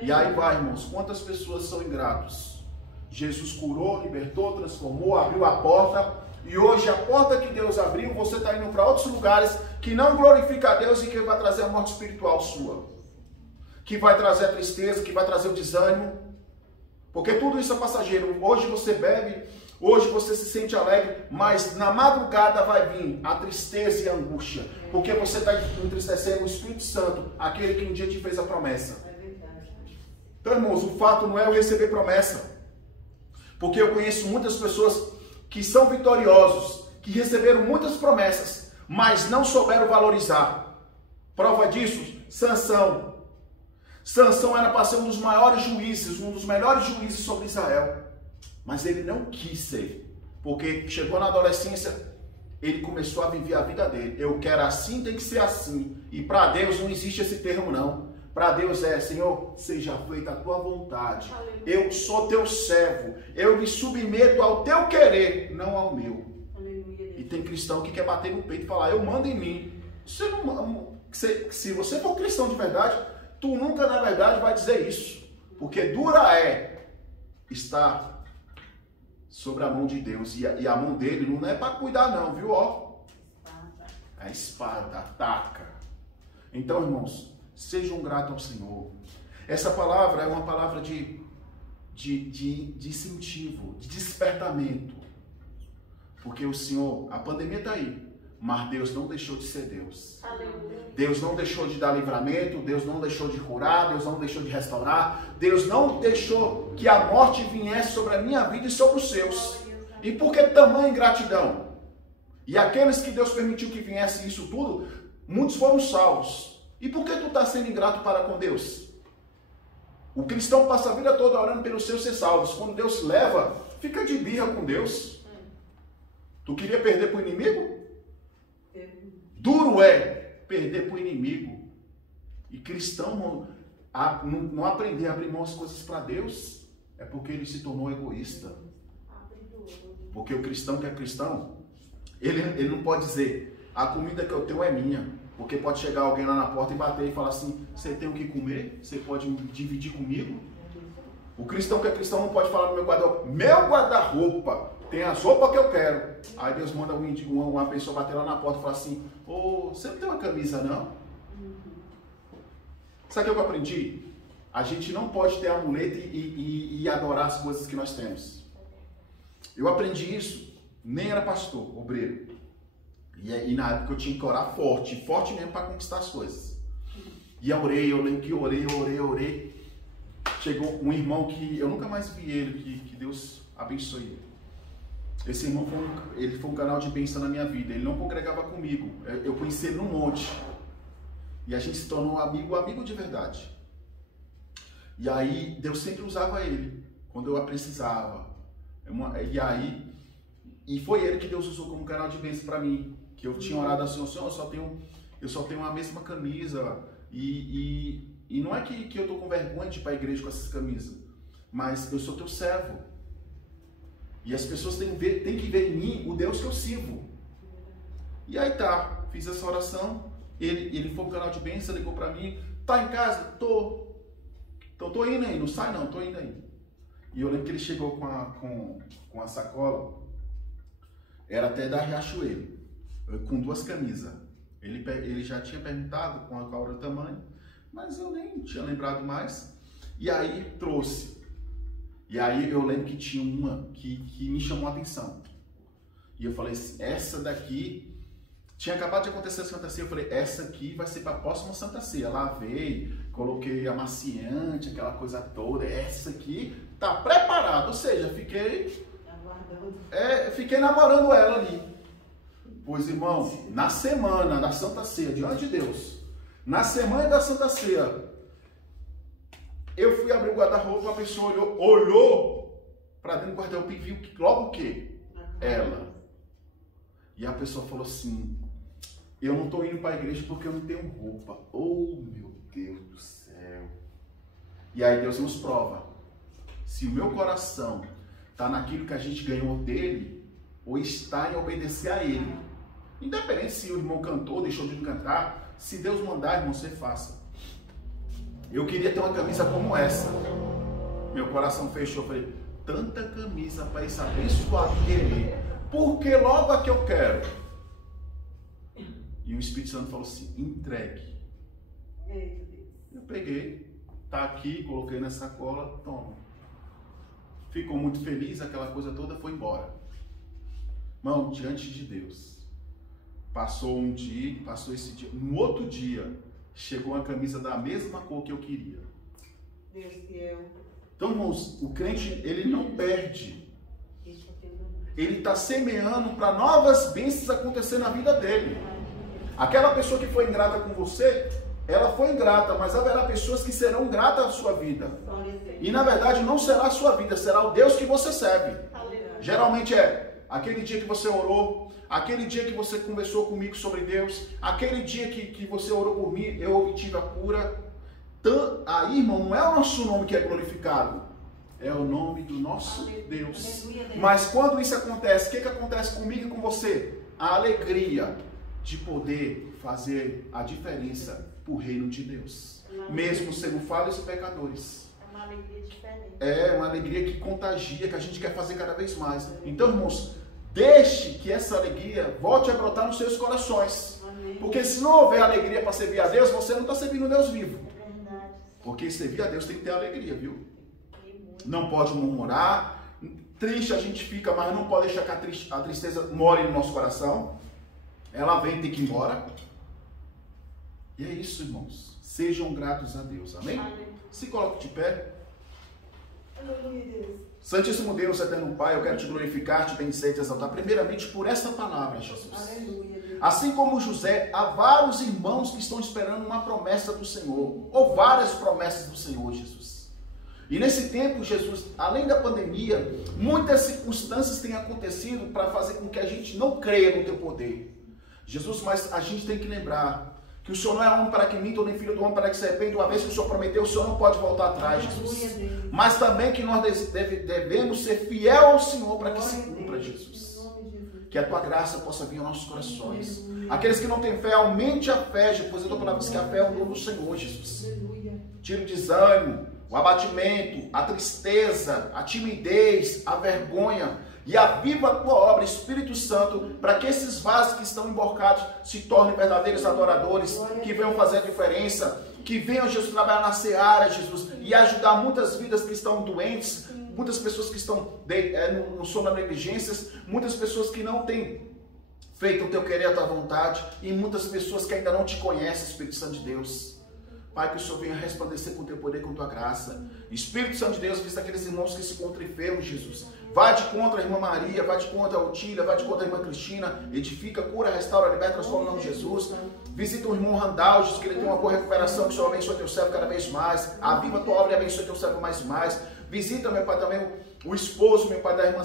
E aí vai, irmãos, quantas pessoas são ingratos? Jesus curou, libertou, transformou, abriu a porta, e hoje a porta que Deus abriu, você está indo para outros lugares que não glorifica a Deus e que vai trazer a morte espiritual sua, que vai trazer a tristeza, que vai trazer o desânimo, porque tudo isso é passageiro. Hoje você bebe, hoje você se sente alegre, mas na madrugada vai vir a tristeza e a angústia, porque você está entristecendo o Espírito Santo, aquele que um dia te fez a promessa. Então, irmãos, o fato não é eu receber promessa, porque eu conheço muitas pessoas que são vitoriosos, que receberam muitas promessas, mas não souberam valorizar. Prova disso, Sansão. Sansão era para ser um dos maiores juízes, um dos melhores juízes sobre Israel, mas ele não quis ser, porque chegou na adolescência, ele começou a viver a vida dele. Eu quero assim, tem que ser assim. E para Deus não existe esse termo, não. Para Deus é: Senhor, seja feita a tua vontade. Aleluia. Eu sou teu servo. Eu me submeto ao teu querer, não ao meu. Aleluia. E tem cristão que quer bater no peito e falar: eu mando em mim. Se você for cristão de verdade, tu nunca, na verdade, vai dizer isso. Porque dura é estar sobre a mão de Deus. E a mão dele não é para cuidar, não, viu? Ó, a espada ataca. Então, irmãos, sejam gratos ao Senhor. Essa palavra é uma palavra de incentivo, de despertamento. Porque o Senhor, a pandemia está aí, mas Deus não deixou de ser Deus. Aleluia. Deus não deixou de dar livramento, Deus não deixou de curar, Deus não deixou de restaurar, Deus não deixou que a morte viesse sobre a minha vida e sobre os seus. E por que tamanha ingratidão? E aqueles que Deus permitiu que viesse isso tudo, muitos foram salvos. E por que tu está sendo ingrato para com Deus? O cristão passa a vida toda orando pelos seus ser salvos. Quando Deus leva, fica de birra com Deus. Tu queria perder para o inimigo? Duro é perder para o inimigo. E cristão não aprender a abrir mão as coisas para Deus, é porque ele se tornou egoísta. Porque o cristão que é cristão, ele não pode dizer: a comida que eu tenho é minha. Porque pode chegar alguém lá na porta e bater e falar assim: você tem o que comer? Você pode dividir comigo? O cristão que é cristão não pode falar no meu guarda-roupa tem as roupas que eu quero. Aí Deus manda uma pessoa bater lá na porta e falar assim: ô, você não tem uma camisa, não? Sabe o que eu aprendi? A gente não pode ter amuleto e adorar as coisas que nós temos. Eu aprendi isso, nem era pastor, obreiro. E na época eu tinha que orar forte mesmo para conquistar as coisas. E eu lembro que orei. Chegou um irmão que eu nunca mais vi ele, que Deus abençoe ele. Esse irmão foi um canal de bênção na minha vida. Ele não congregava comigo, eu conheci ele num monte. E a gente se tornou amigo de verdade. E aí Deus sempre usava ele, quando eu precisava. E foi ele que Deus usou como canal de bênção para mim. Que eu tinha orado assim: Senhor, eu só tenho a mesma camisa. E não é que eu estou com vergonha de ir para a igreja com essas camisas, mas eu sou teu servo. E as pessoas têm que ver em mim o Deus que eu sirvo. E aí tá, fiz essa oração, ele foi pro canal de bênção, ligou pra mim, tá em casa? Tô. Então tô indo aí, não sai não, tô indo aí. E eu lembro que ele chegou com a sacola, era até da Riachuelo, com 2 camisas. Ele já tinha perguntado qual era o tamanho, mas eu nem tinha lembrado mais. E aí trouxe. E aí eu lembro que tinha uma que me chamou a atenção. E eu falei assim, essa daqui, tinha acabado de acontecer a Santa Ceia, eu falei, essa aqui vai ser para a próxima Santa Ceia. Lavei, coloquei amaciante, aquela coisa toda, essa aqui tá preparada. Ou seja, fiquei namorando ela ali. Pois, irmão, na semana da Santa Ceia, diante de Deus, na semana da Santa Ceia, eu fui abrir o guarda-roupa, a pessoa olhou para dentro do guarda-roupa e viu logo o quê? Ela. E a pessoa falou assim, eu não estou indo para a igreja porque eu não tenho roupa. Oh, meu Deus do céu. E aí Deus nos prova. Se o meu coração está naquilo que a gente ganhou dele, ou está em obedecer a ele. Independente se o irmão cantou, deixou de cantar, se Deus mandar, irmão, você faça. Eu queria ter uma camisa como essa. Meu coração fechou, falei, tanta camisa para esse abençoado querer, porque logo a que eu quero. E o Espírito Santo falou assim, entregue. Eu peguei, tá aqui, coloquei na sacola, toma. Ficou muito feliz, aquela coisa toda, foi embora. Irmão, diante de Deus, passou um dia, passou esse dia, no outro dia, chegou uma camisa da mesma cor que eu queria. Deus fiel. Então, irmãos, o crente, ele não perde. Ele está semeando para novas bênçãos acontecer na vida dele. Aquela pessoa que foi ingrata com você, ela foi ingrata, mas haverá pessoas que serão gratas à sua vida. E na verdade não será a sua vida, será o Deus que você serve. Geralmente é aquele dia que você orou, aquele dia que você conversou comigo sobre Deus, aquele dia que você orou por mim, eu obtive a cura. Aí, irmão, não é o nosso nome que é glorificado, é o nome do nosso Deus. Mas quando isso acontece, o que acontece comigo e com você? A alegria de poder fazer a diferença para o reino de Deus, mesmo sendo falhos e pecadores. É uma alegria diferente. É uma alegria que contagia, que a gente quer fazer cada vez mais. Então, irmãos, deixe que essa alegria volte a brotar nos seus corações. Porque se não houver alegria para servir a Deus, você não está servindo o Deus vivo. É verdade. Porque servir a Deus tem que ter alegria, viu? Não pode murmurar. Triste a gente fica, mas não pode deixar que a tristeza more no nosso coração. Ela vem, tem que ir embora. E é isso, irmãos. Sejam gratos a Deus. Amém? Se coloque de pé. Santíssimo Deus, eterno Pai, eu quero te glorificar, te bendizer e te exaltar, primeiramente por essa palavra, Jesus. Assim como José, há vários irmãos que estão esperando uma promessa do Senhor, ou várias promessas do Senhor, Jesus. E nesse tempo, Jesus, além da pandemia, muitas circunstâncias têm acontecido para fazer com que a gente não creia no teu poder. Jesus, mas a gente tem que lembrar que o Senhor não é homem para que minta, nem filho do homem para que se arrependa. Uma vez que o Senhor prometeu, o Senhor não pode voltar atrás, Jesus. Mas também que nós devemos ser fiel ao Senhor para que se cumpra, Jesus. Que a tua graça possa vir aos nossos corações. Aqueles que não têm fé, aumente a fé, pois a tua palavra diz que a fé é o dom do Senhor, Jesus. Tira o desânimo, o abatimento, a tristeza, a timidez, a vergonha. E aviva a tua obra, Espírito Santo, para que esses vasos que estão emborcados se tornem verdadeiros adoradores, que venham fazer a diferença, que venham, Jesus, trabalhar na seara, Jesus, e ajudar muitas vidas que estão doentes, muitas pessoas que estão no sono das negligências, muitas pessoas que não têm feito o teu querer, a tua vontade, e muitas pessoas que ainda não te conhecem, Espírito Santo de Deus. Pai, que o Senhor venha resplandecer com o teu poder, com a tua graça. Espírito Santo de Deus, visita aqueles irmãos que se encontram enfermos, Jesus. Vai de contra a irmã Maria, vai de contra a Otília, vai de contra a irmã Cristina. Edifica, cura, restaura, liberta, transforma no nome de Jesus. Visita o irmão Randall, Jesus, que ele tenha uma boa recuperação, que o Senhor abençoe teu servo cada vez mais. Aviva a tua obra e abençoe teu servo mais e mais. Visita, meu Pai, também o esposo, meu Pai, da irmã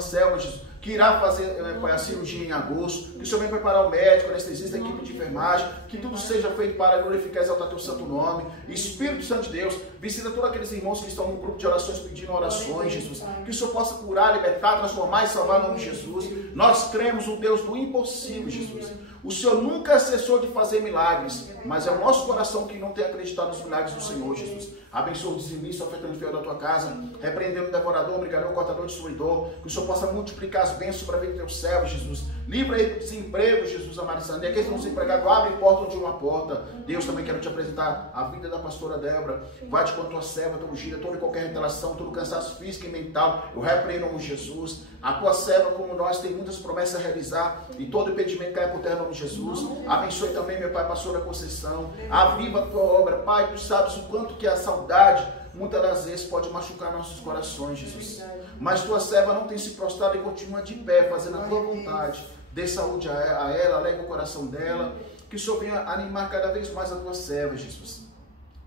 Selma, Jesus, que irá fazer, meu Pai, a cirurgia em agosto. Que o Senhor venha preparar o médico, o anestesista, a equipe de enfermagem. Que tudo seja feito para glorificar e exaltar teu santo nome. Espírito Santo de Deus, visita todos aqueles irmãos que estão no grupo de orações pedindo orações, Jesus. Que o que o Senhor possa curar, libertar, transformar e salvar no nome de Jesus. Nós cremos no Deus do impossível, Jesus. O Senhor nunca cessou de fazer milagres, mas é o nosso coração que não tem acreditado nos milagres do Senhor, Jesus. Abençoa o dizimista, ofertando fiel da tua casa, repreendendo o devorador, brigador, cortador, destruidor, que o Senhor possa multiplicar as bênçãos para a vida do teu servo, Jesus. Livra aí do desemprego, Jesus, amado Santo. E aqueles que estão desempregados, abre porta de uma porta. Deus, também quero te apresentar a vida da pastora Débora. Vai de quanto a tua serva, tua ungida, toda e qualquer relação, todo cansaço físico e mental, eu repreendo em nome de Jesus. A tua serva, como nós, tem muitas promessas a realizar, e todo impedimento cai por terra em nome de Jesus. Abençoe também, meu Pai, a pastora Conceição. Aviva a tua obra, Pai. Tu sabes o quanto que a saudade, muitas das vezes, pode machucar nossos corações, Jesus. Mas tua serva não tem se prostrado e continua de pé, fazendo a tua vontade. Dê saúde a ela, alegre o coração dela. Que o Senhor venha animar cada vez mais a tua serva, Jesus.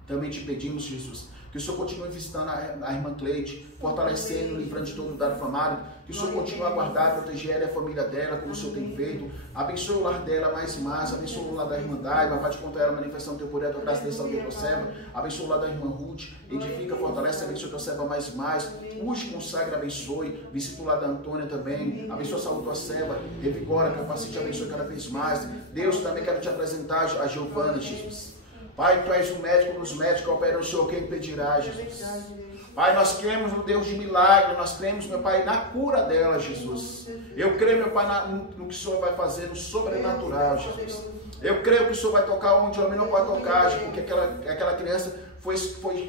Também te pedimos, Jesus, que o Senhor continue visitando a irmã Cleide, fortalecendo, livrando de todo dano inflamado. Que o Senhor continue a guardar, proteger ela e a família dela, como o Senhor tem feito. Abençoe o lar dela mais e mais. Abençoe o lar da irmã Daiva. Vai te contar ela manifestando teu poder, a tua graça, desse tua serva. Abençoe o lar da irmã Ruth. Edifica, fortalece, abençoe tua serva mais e mais. Use, consagra, abençoe. Visita o lar da Antônia também. Abençoe a saúde da tua serva. Revigora, capacite, abençoe cada vez mais. Deus, também quero te apresentar a Giovana, Jesus. Pai, tu és o médico dos médicos, opera o Senhor, quem impedirá, Jesus. Pai, nós cremos no Deus de milagre, nós cremos, meu Pai, na cura dela, Jesus. Eu creio, meu Pai, no que o Senhor vai fazer no sobrenatural, Jesus. Eu creio que o Senhor vai tocar onde o homem não pode tocar, Jesus, porque aquela criança foi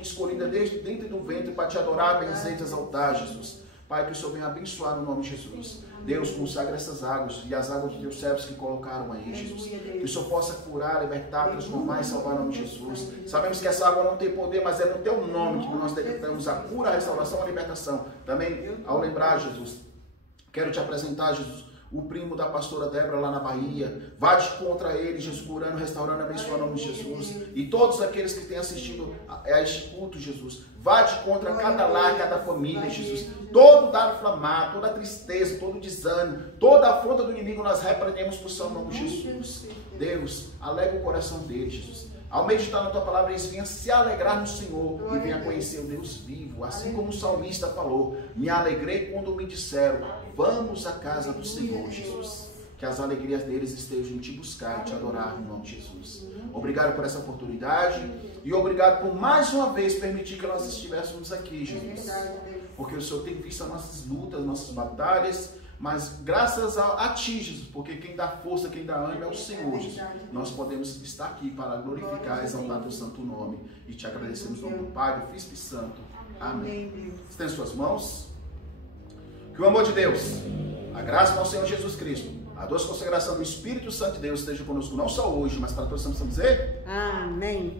escolhida desde dentro do ventre para te adorar, benzer e te exaltar, Jesus. Pai, que o Senhor venha abençoar no nome de Jesus. Deus, consagra essas águas e as águas de teus servos que colocaram aí, Jesus. Que o Senhor possa curar, libertar, transformar e salvar no nome de Jesus. Sabemos que essa água não tem poder, mas é no teu nome que nós decretamos a cura, a restauração, a libertação. Também, ao lembrar, Jesus, quero te apresentar, Jesus, o primo da pastora Débora lá na Bahia. Vai contra ele, Jesus, curando, restaurando, abençoando o nome de Jesus. E todos aqueles que têm assistido a este culto, Jesus, vai contra cada lar, cada família, Jesus. Todo dado inflamado, toda tristeza, todo desânimo, toda afronta do inimigo, nós repreendemos por seu nome de Jesus. Deus, alegra o coração deles, Jesus. Ao meditar na tua palavra, eles venham se alegrar no Senhor e venham conhecer o Deus vivo. Assim como o salmista falou, me alegrei quando me disseram, vamos à casa do Senhor, Jesus. Que as alegrias deles estejam em te buscar e te adorar no nome de Jesus. Obrigado por essa oportunidade e obrigado por mais uma vez permitir que nós estivéssemos aqui, Jesus. Porque o Senhor tem visto as nossas lutas, as nossas batalhas, mas graças a ti, Jesus, porque quem dá força, quem dá ânimo é o Senhor, Jesus. Nós podemos estar aqui para glorificar e exaltar teu santo nome e te agradecemos no nome do Pai, do Filho e do Espírito Santo. Amém. Estende suas mãos. Que o amor de Deus, a graça do nosso Senhor Jesus Cristo, a doce consagração do Espírito Santo de Deus esteja conosco não só hoje, mas para todos, vamos dizer? Amém.